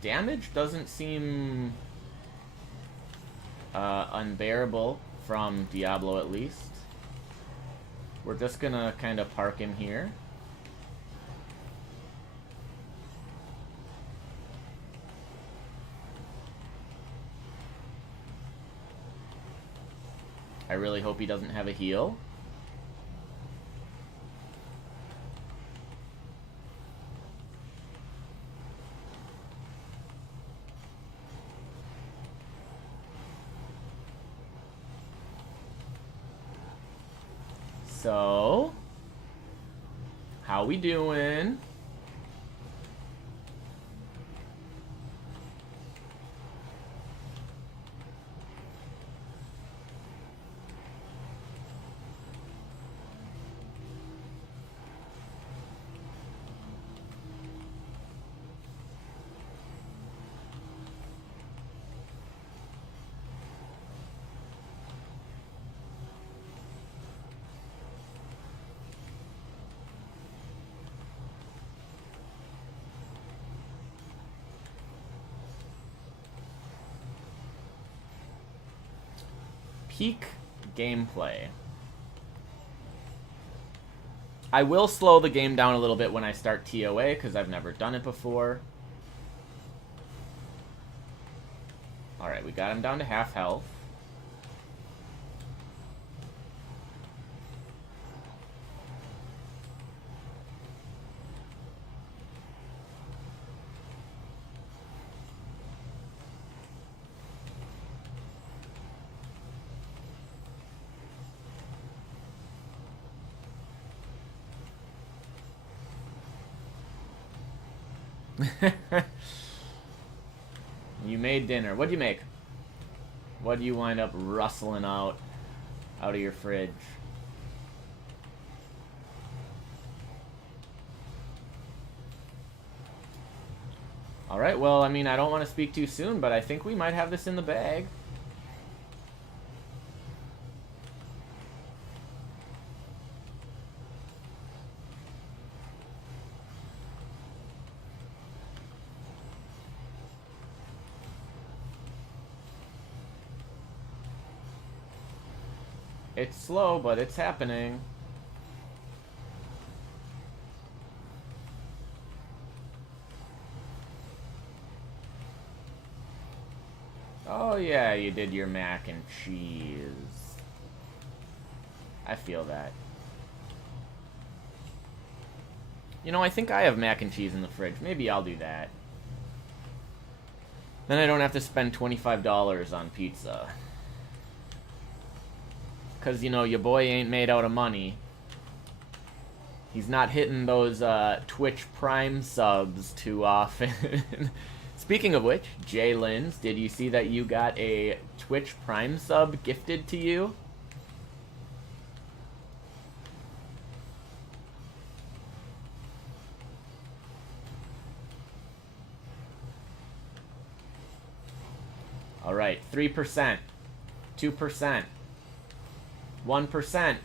Damage doesn't seem unbearable from Diablo, at least. We're just gonna kind of park him here. I really hope he doesn't have a heal. So, how we doing? Peak gameplay. I will slow the game down a little bit when I start TOA, because I've never done it before. Alright, we got him down to half health. You made dinner. What'd you make? What do you wind up rustling out of your fridge? Alright, well, I mean, I don't want to speak too soon, but I think we might have this in the bag. It's slow, but it's happening. Oh yeah, you did your mac and cheese. I feel that. You know, I think I have mac and cheese in the fridge. Maybe I'll do that. Then I don't have to spend $25 on pizza. Because, you know, your boy ain't made out of money. He's not hitting those Twitch Prime subs too often. Speaking of which, Jay Lins, did you see that you got a Twitch Prime sub gifted to you? All right, 3%, 2%, 1%,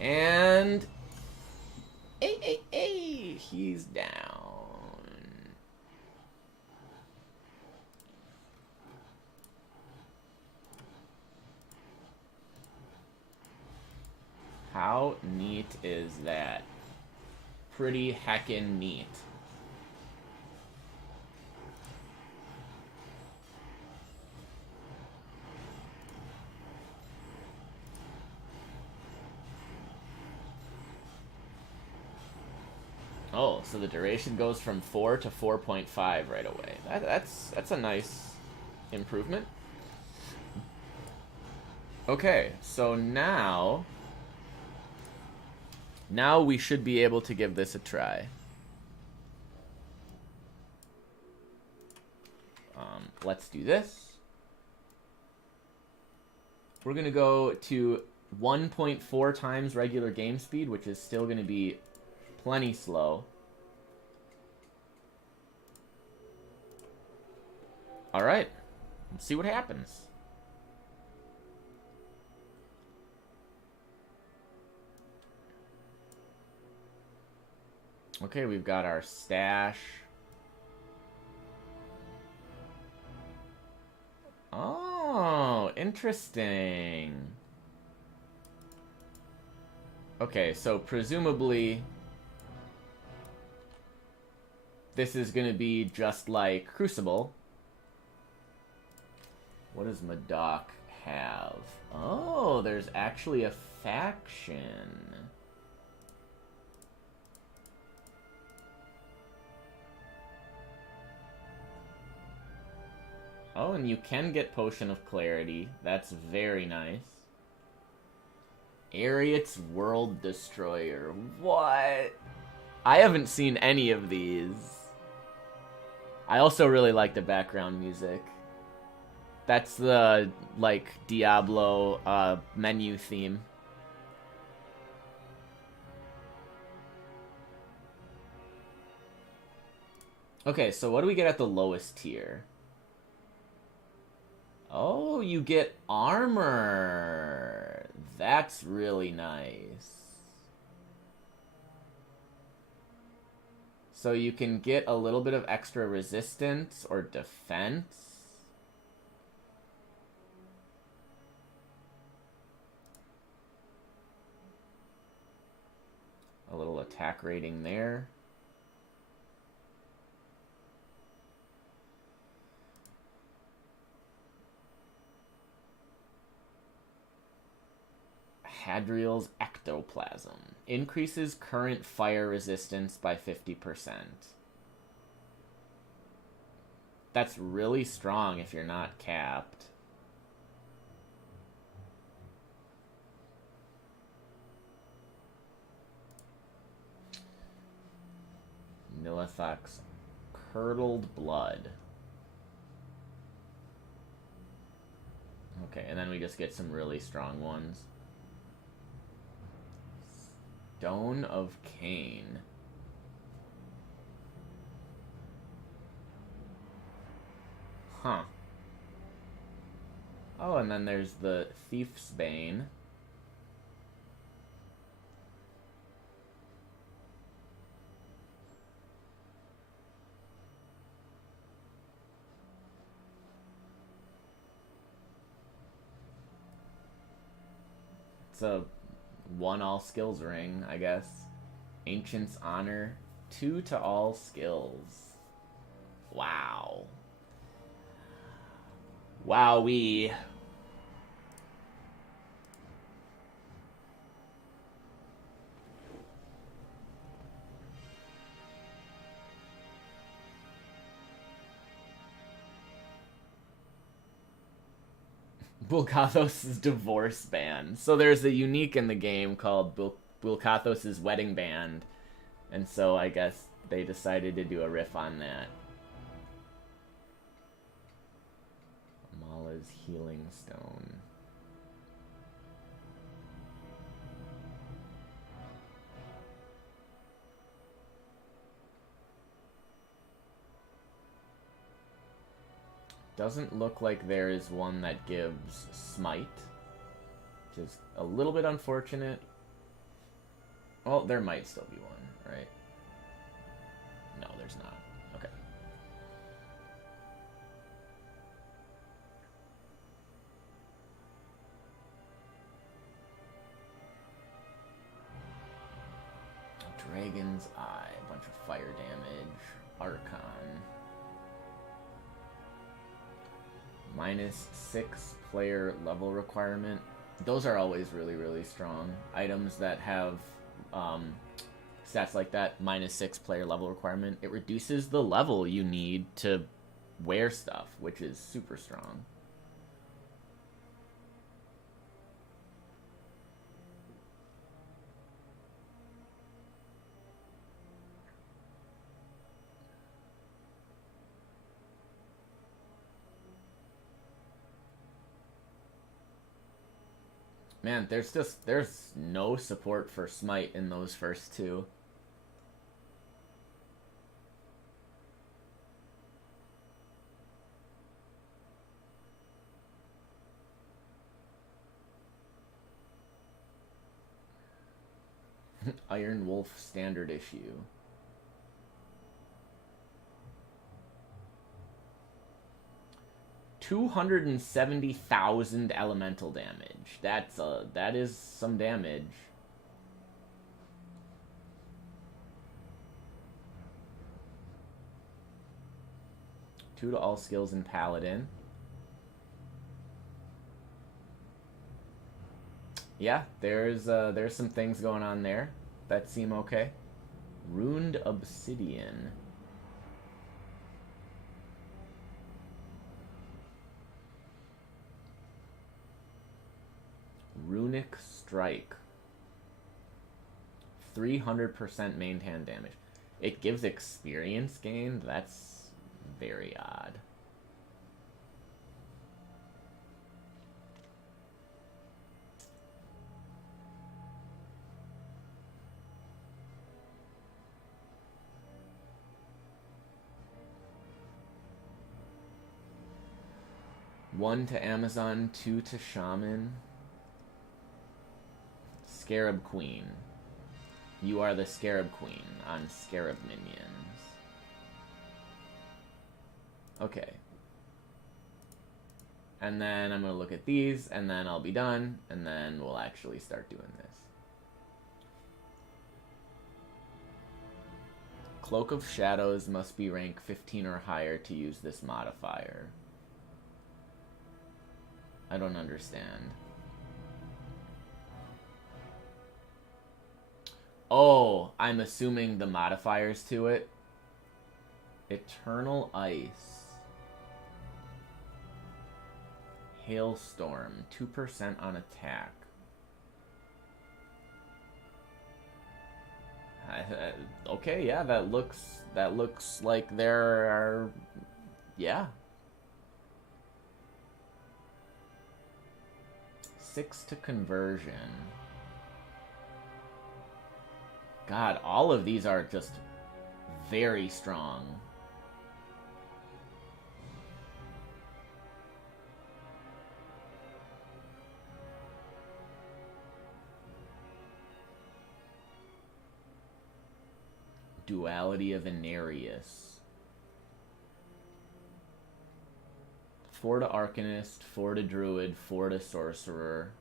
and he's down. How neat is that? Pretty heckin' neat. Oh, so the duration goes from 4 to 4.5 right away. That's a nice improvement. Okay, so now we should be able to give this a try. Let's do this. We're gonna go to 1.4 times regular game speed, which is still gonna be plenty slow. Alright, let's see what happens. Okay, we've got our stash. Oh, interesting. Okay, so presumably this is gonna be just like Crucible. What does Madoc have? Oh, there's actually a faction. Oh, and you can get Potion of Clarity. That's very nice. Ariat's World Destroyer. What? I haven't seen any of these. I also really like the background music. That's the, like, Diablo menu theme. Okay, so what do we get at the lowest tier? Oh, you get armor. That's really nice. So you can get a little bit of extra resistance or defense. A little attack rating there. Hadriel's Ectoplasm. Increases current fire resistance by 50%. That's really strong if you're not capped. Nilithak's Curdled Blood. Okay, and then we just get some really strong ones. Stone of Cain. Huh. Oh, and then there's the Thief's Bane. It's a 1 all skills ring, I guess. Ancient's Honor. 2 to all skills. Wow. Wowee. Bulkathos' divorce band. So there's a unique in the game called Bulkathos' wedding band. And so I guess they decided to do a riff on that. Amala's Healing Stone. Doesn't look like there is one that gives Smite, which is a little bit unfortunate. Well, there might still be one, right? No, there's not. Okay. Dragon's Eye, a bunch of fire damage, Archon. -6 player level requirement. Those are always really, really strong. Items that have stats like that, -6 player level requirement, it reduces the level you need to wear stuff, which is super strong. Man, there's no support for Smite in those first two. Iron Wolf standard issue. $270,000 elemental damage. That is some damage. Two to all skills in Paladin. Yeah, there's some things going on there that seem okay. Runed Obsidian. Runic Strike. 300% main hand damage. It gives experience gain? That's very odd. One to Amazon, 2 to Shaman. Scarab Queen. You are the Scarab Queen on Scarab minions. Okay. And then I'm going to look at these, and then I'll be done, and then we'll actually start doing this. Cloak of Shadows must be rank 15 or higher to use this modifier. I don't understand. Oh, I'm assuming the modifiers to it. Eternal Ice. Hailstorm, 2% on attack. Okay, yeah, that looks like there are, yeah. 6 to conversion. God, all of these are just very strong. Duality of Anarius. 4 to Arcanist, 4 to Druid, 4 to Sorcerer.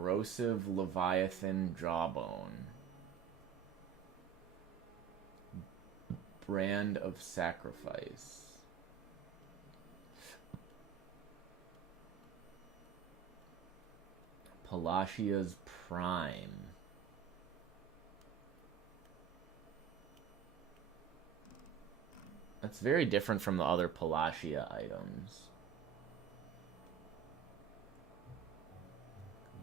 Corrosive Leviathan Jawbone. Brand of Sacrifice. Palacia's Prime. That's very different from the other Palacia items.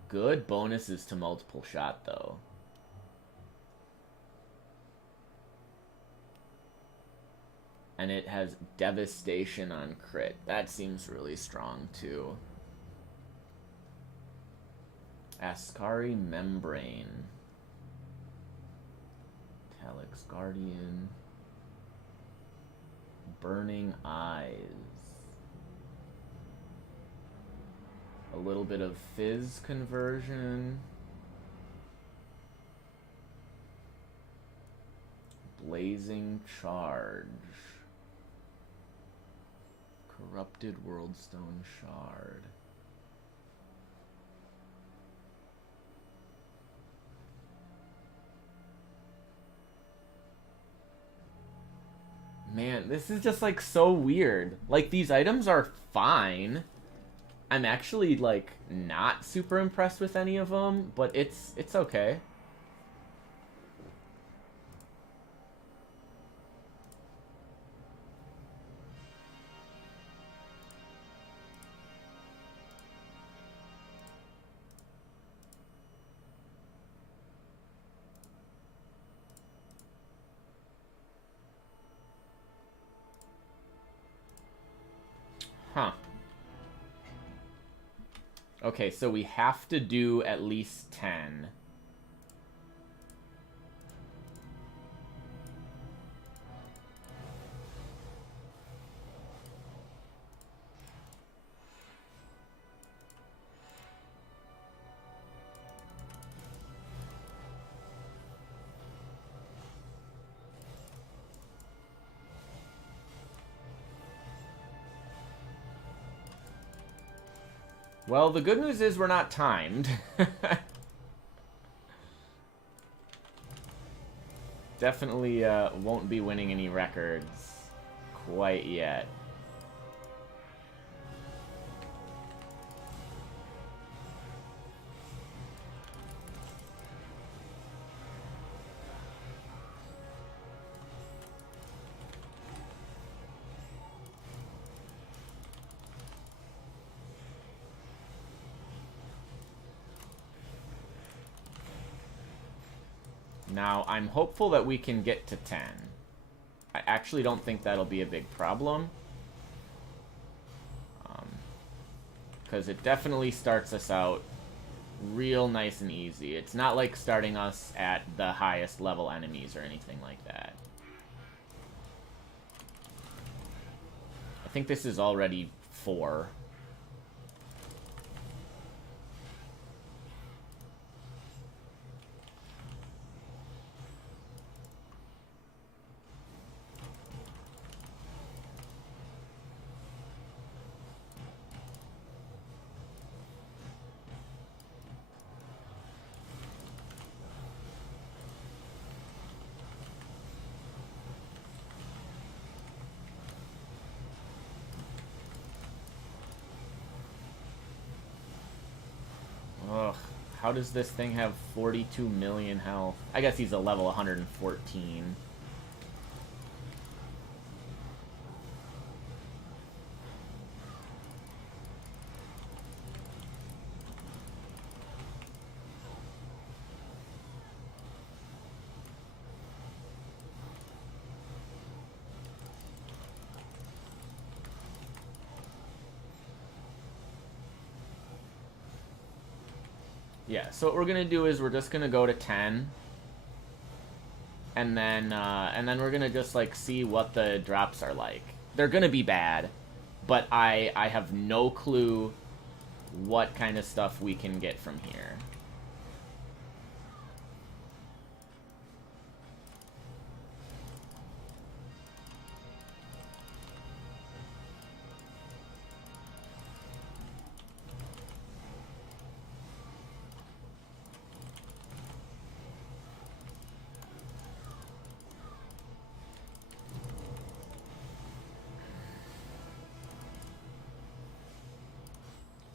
Good bonuses to multiple shot, though. And it has Devastation on crit. That seems really strong, too. Ascari Membrane. Talix Guardian. Burning Eyes. A little bit of Fizz conversion. Blazing Charge. Corrupted Worldstone Shard. Man, this is just like so weird. Like, these items are fine. I'm actually like not super impressed with any of them, but it's okay. Huh. Okay, so we have to do at least 10. Well, the good news is we're not timed. Definitely won't be winning any records quite yet. Now, I'm hopeful that we can get to 10. I actually don't think that'll be a big problem. Because it definitely starts us out real nice and easy. It's not like starting us at the highest level enemies or anything like that. I think this is already 4. Ugh, how does this thing have 42 million health? I guess he's a level 114. Yeah, so what we're gonna do is we're just gonna go to 10, and then we're gonna just like see what the drops are like. They're gonna be bad, but I have no clue what kind of stuff we can get from here.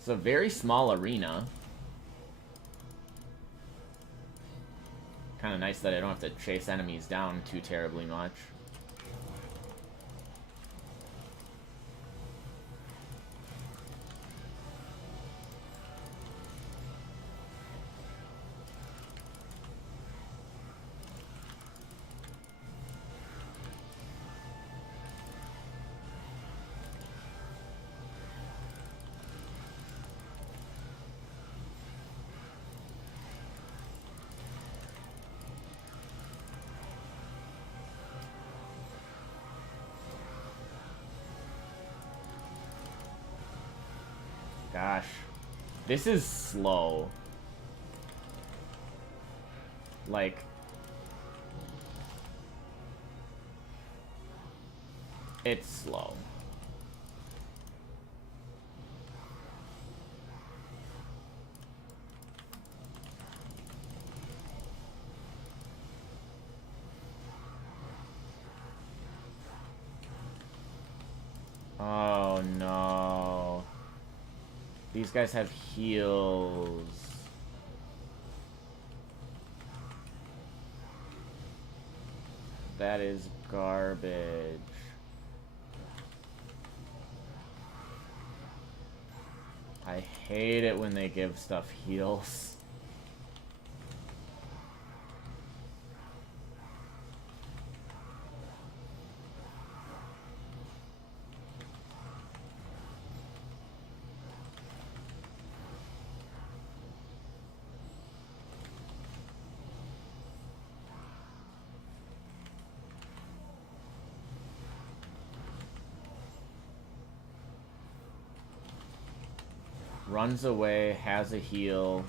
It's a very small arena. Kind of nice that I don't have to chase enemies down too terribly much. Gosh. This is slow. Like... It's slow. Oh no. These guys have heals. That is garbage. I hate it when they give stuff heals. Runs away, has a heal.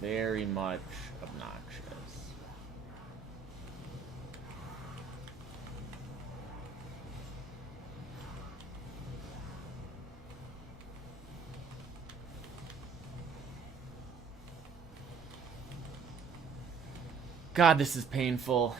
Very much obnoxious. God, this is painful.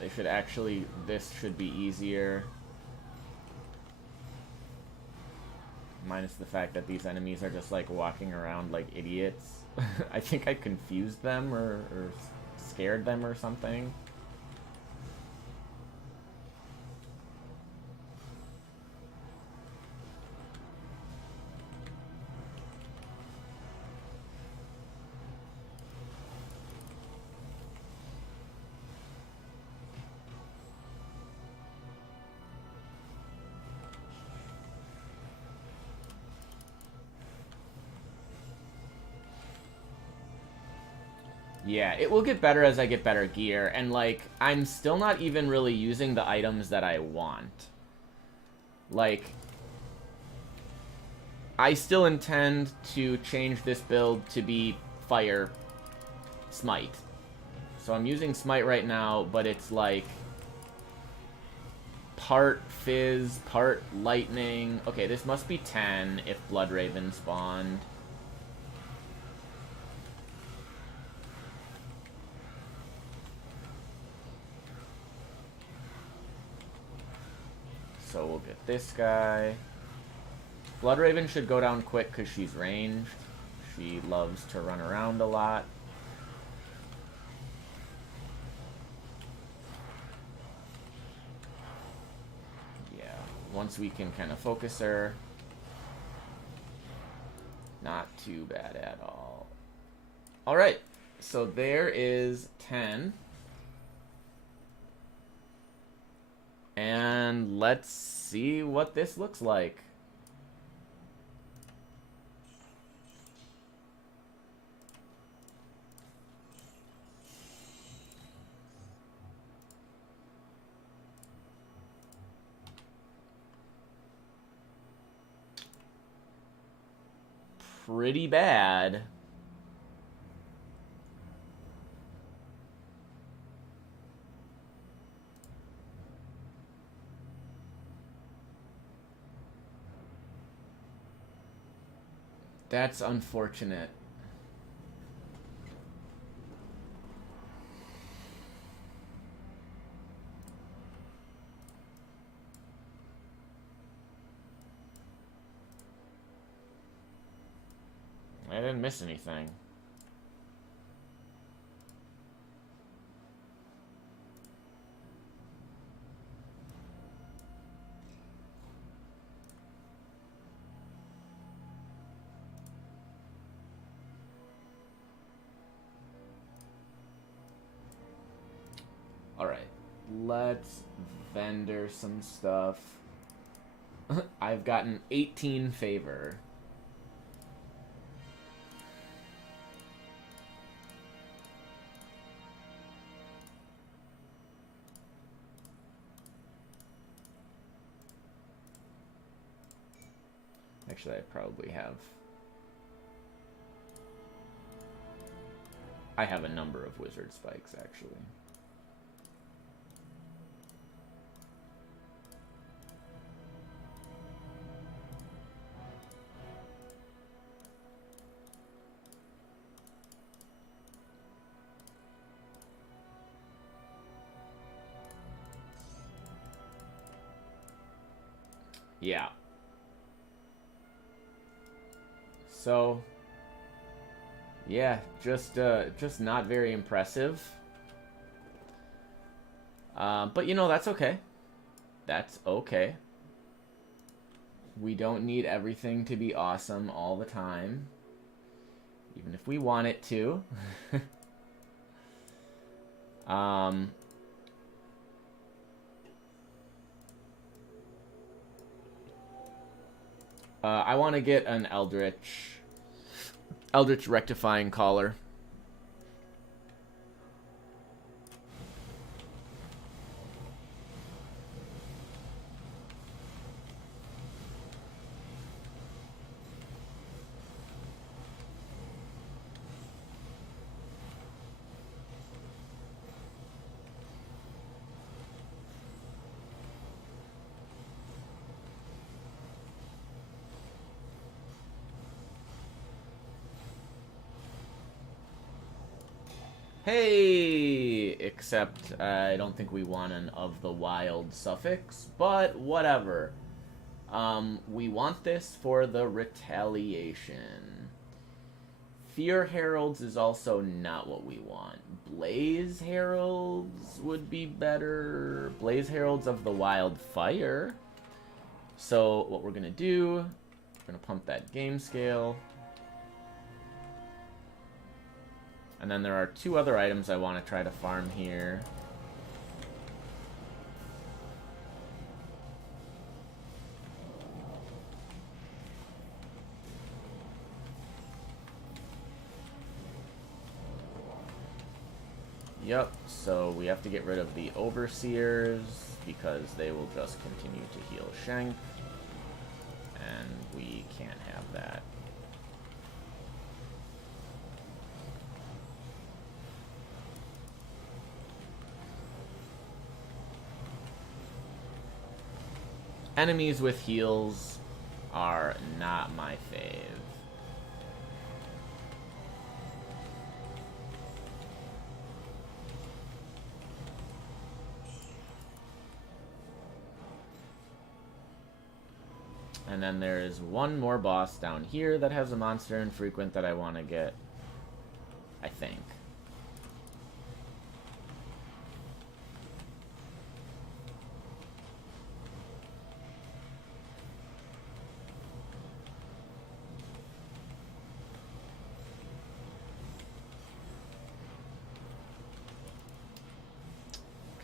They should actually, this should be easier. Minus the fact that these enemies are just like walking around like idiots. I think I confused them or scared them or something. Yeah, it will get better as I get better gear, and, like, I'm still not even really using the items that I want. Like, I still intend to change this build to be Fire Smite. So I'm using Smite right now, but it's, like, part Fizz, part Lightning. Okay, this must be 10 if Bloodraven spawned. So we'll get this guy. Bloodraven should go down quick because she's ranged. She loves to run around a lot. Yeah, once we can kind of focus her. Not too bad at all. Alright, so there is 10. And let's see what this looks like. pretty bad. That's unfortunate. I didn't miss anything. Alright, let's vendor some stuff. I've gotten 18 favor. Actually, I probably have... I have a number of wizard spikes, actually. Yeah. So, yeah, just not very impressive. But you know, that's okay. That's okay. We don't need everything to be awesome all the time, even if we want it to. I want to get an Eldritch Rectifying Collar. Hey! Except I don't think we want an of the wild suffix, but whatever. We want this for the retaliation. Fear Heralds is also not what we want. Blaze Heralds would be better. Blaze Heralds of the Wild Fire. So what we're gonna do, we're gonna pump that game scale. And then there are two other items I want to try to farm here. Yep, so we have to get rid of the Overseers because they will just continue to heal Shank. And we can't have that. Enemies with heals are not my fave. And then there is one more boss down here that has a monster infrequent that I want to get, I think.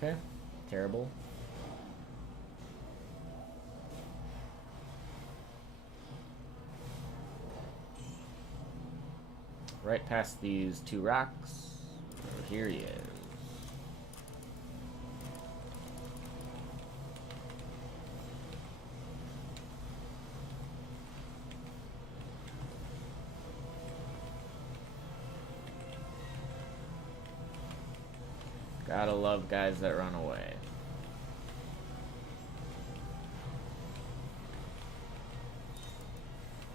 Okay, terrible. Right past these two rocks. Here he is. Gotta love guys that run away.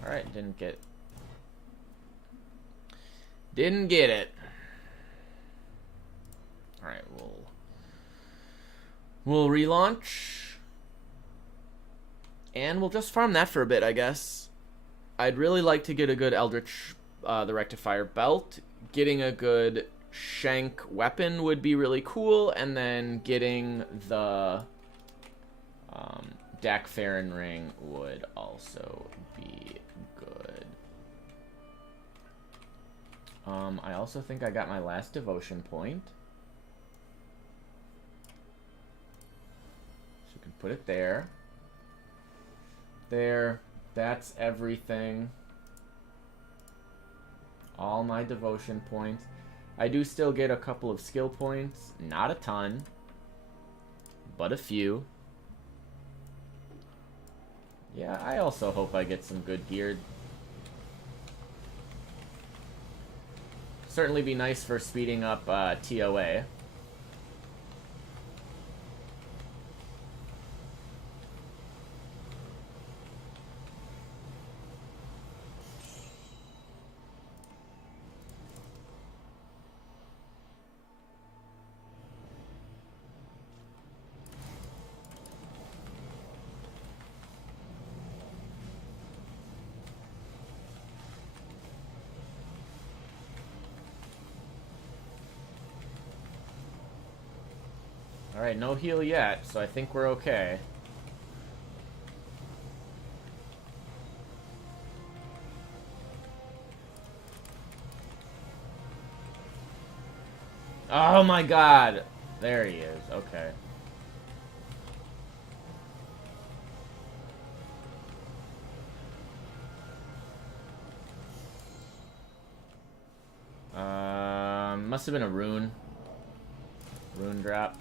Alright, didn't get it. Alright, we'll relaunch. And we'll just farm that for a bit, I guess. I'd really like to get a good Eldritch, the Rectifier belt. Getting a good Shank weapon would be really cool, and then getting the Dak Farron ring would also be good. I also think I got my last devotion point. So we can put it there. There. That's everything. All my devotion points. I do still get a couple of skill points. Not a ton, but a few. Yeah, I also hope I get some good gear. Certainly be nice for speeding up TOA. Alright, no heal yet, so I think we're okay. Oh my god! There he is, okay. Must have been a rune. Rune drop.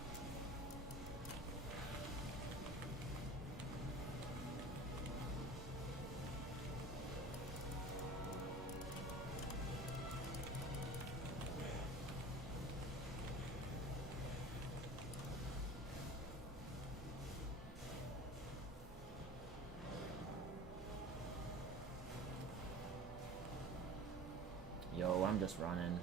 Yo, I'm just running.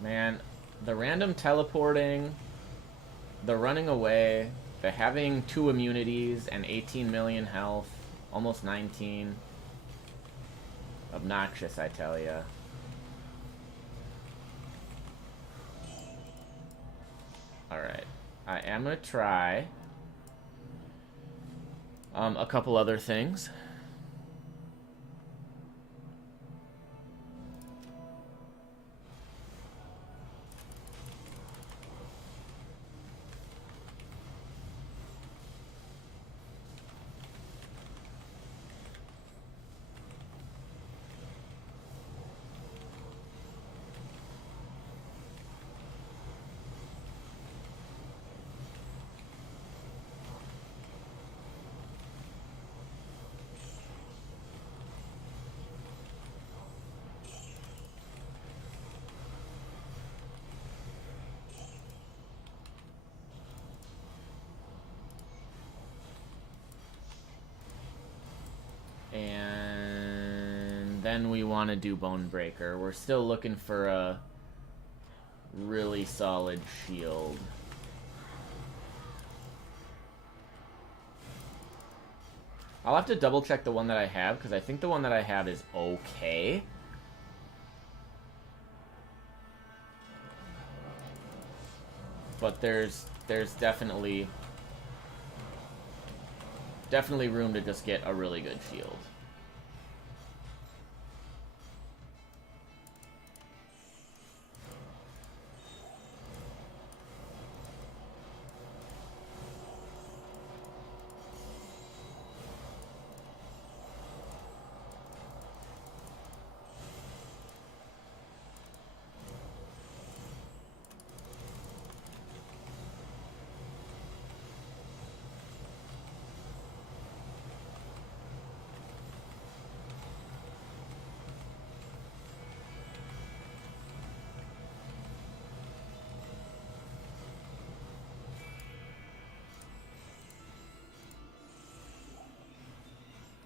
Man, the random teleporting, the running away, the having 2 immunities and 18 million health, almost 19. Obnoxious, I tell ya. Alright. I am gonna try a couple other things. And then we want to do Bone Breaker. We're still looking for a really solid shield. I'll have to double check the one that I have, because I think the one that I have is okay. But there's definitely room to just get a really good shield.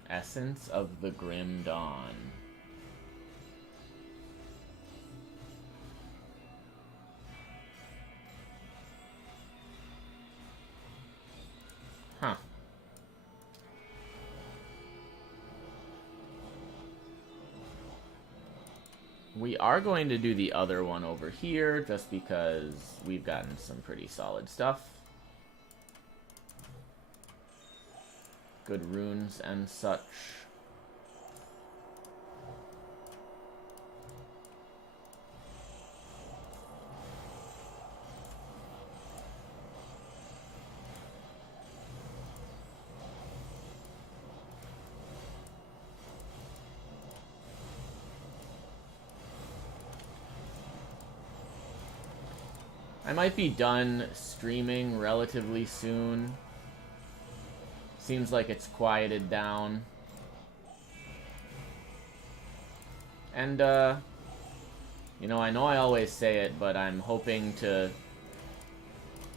Essence of the Grim Dawn. Huh. We are going to do the other one over here, just because we've gotten some pretty solid stuff. Good runes and such. I might be done streaming relatively soon. Seems like it's quieted down. And, you know I always say it, but I'm hoping to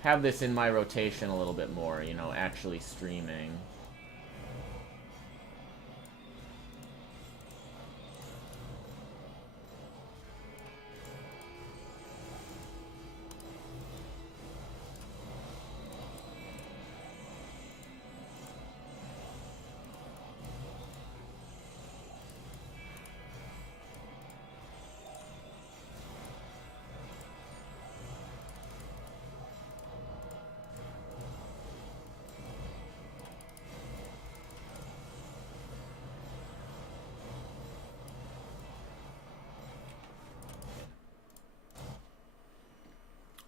have this in my rotation a little bit more, you know, actually streaming.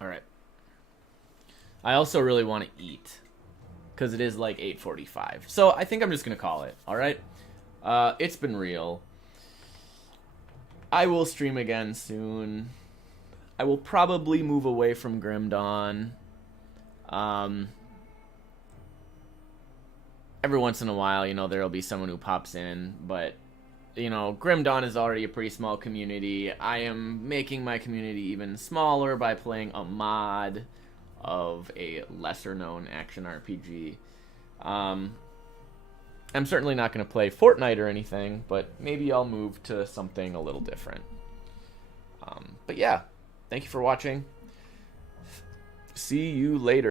Alright. I also really want to eat, because it is like 8:45. So I think I'm just going to call it, alright? It's been real. I will stream again soon. I will probably move away from Grim Dawn. Every once in a while, you know, there'll be someone who pops in, but you know, Grim Dawn is already a pretty small community. I am making my community even smaller by playing a mod of a lesser-known action RPG. I'm certainly not going to play Fortnite or anything, but maybe I'll move to something a little different. But yeah, thank you for watching. See you later.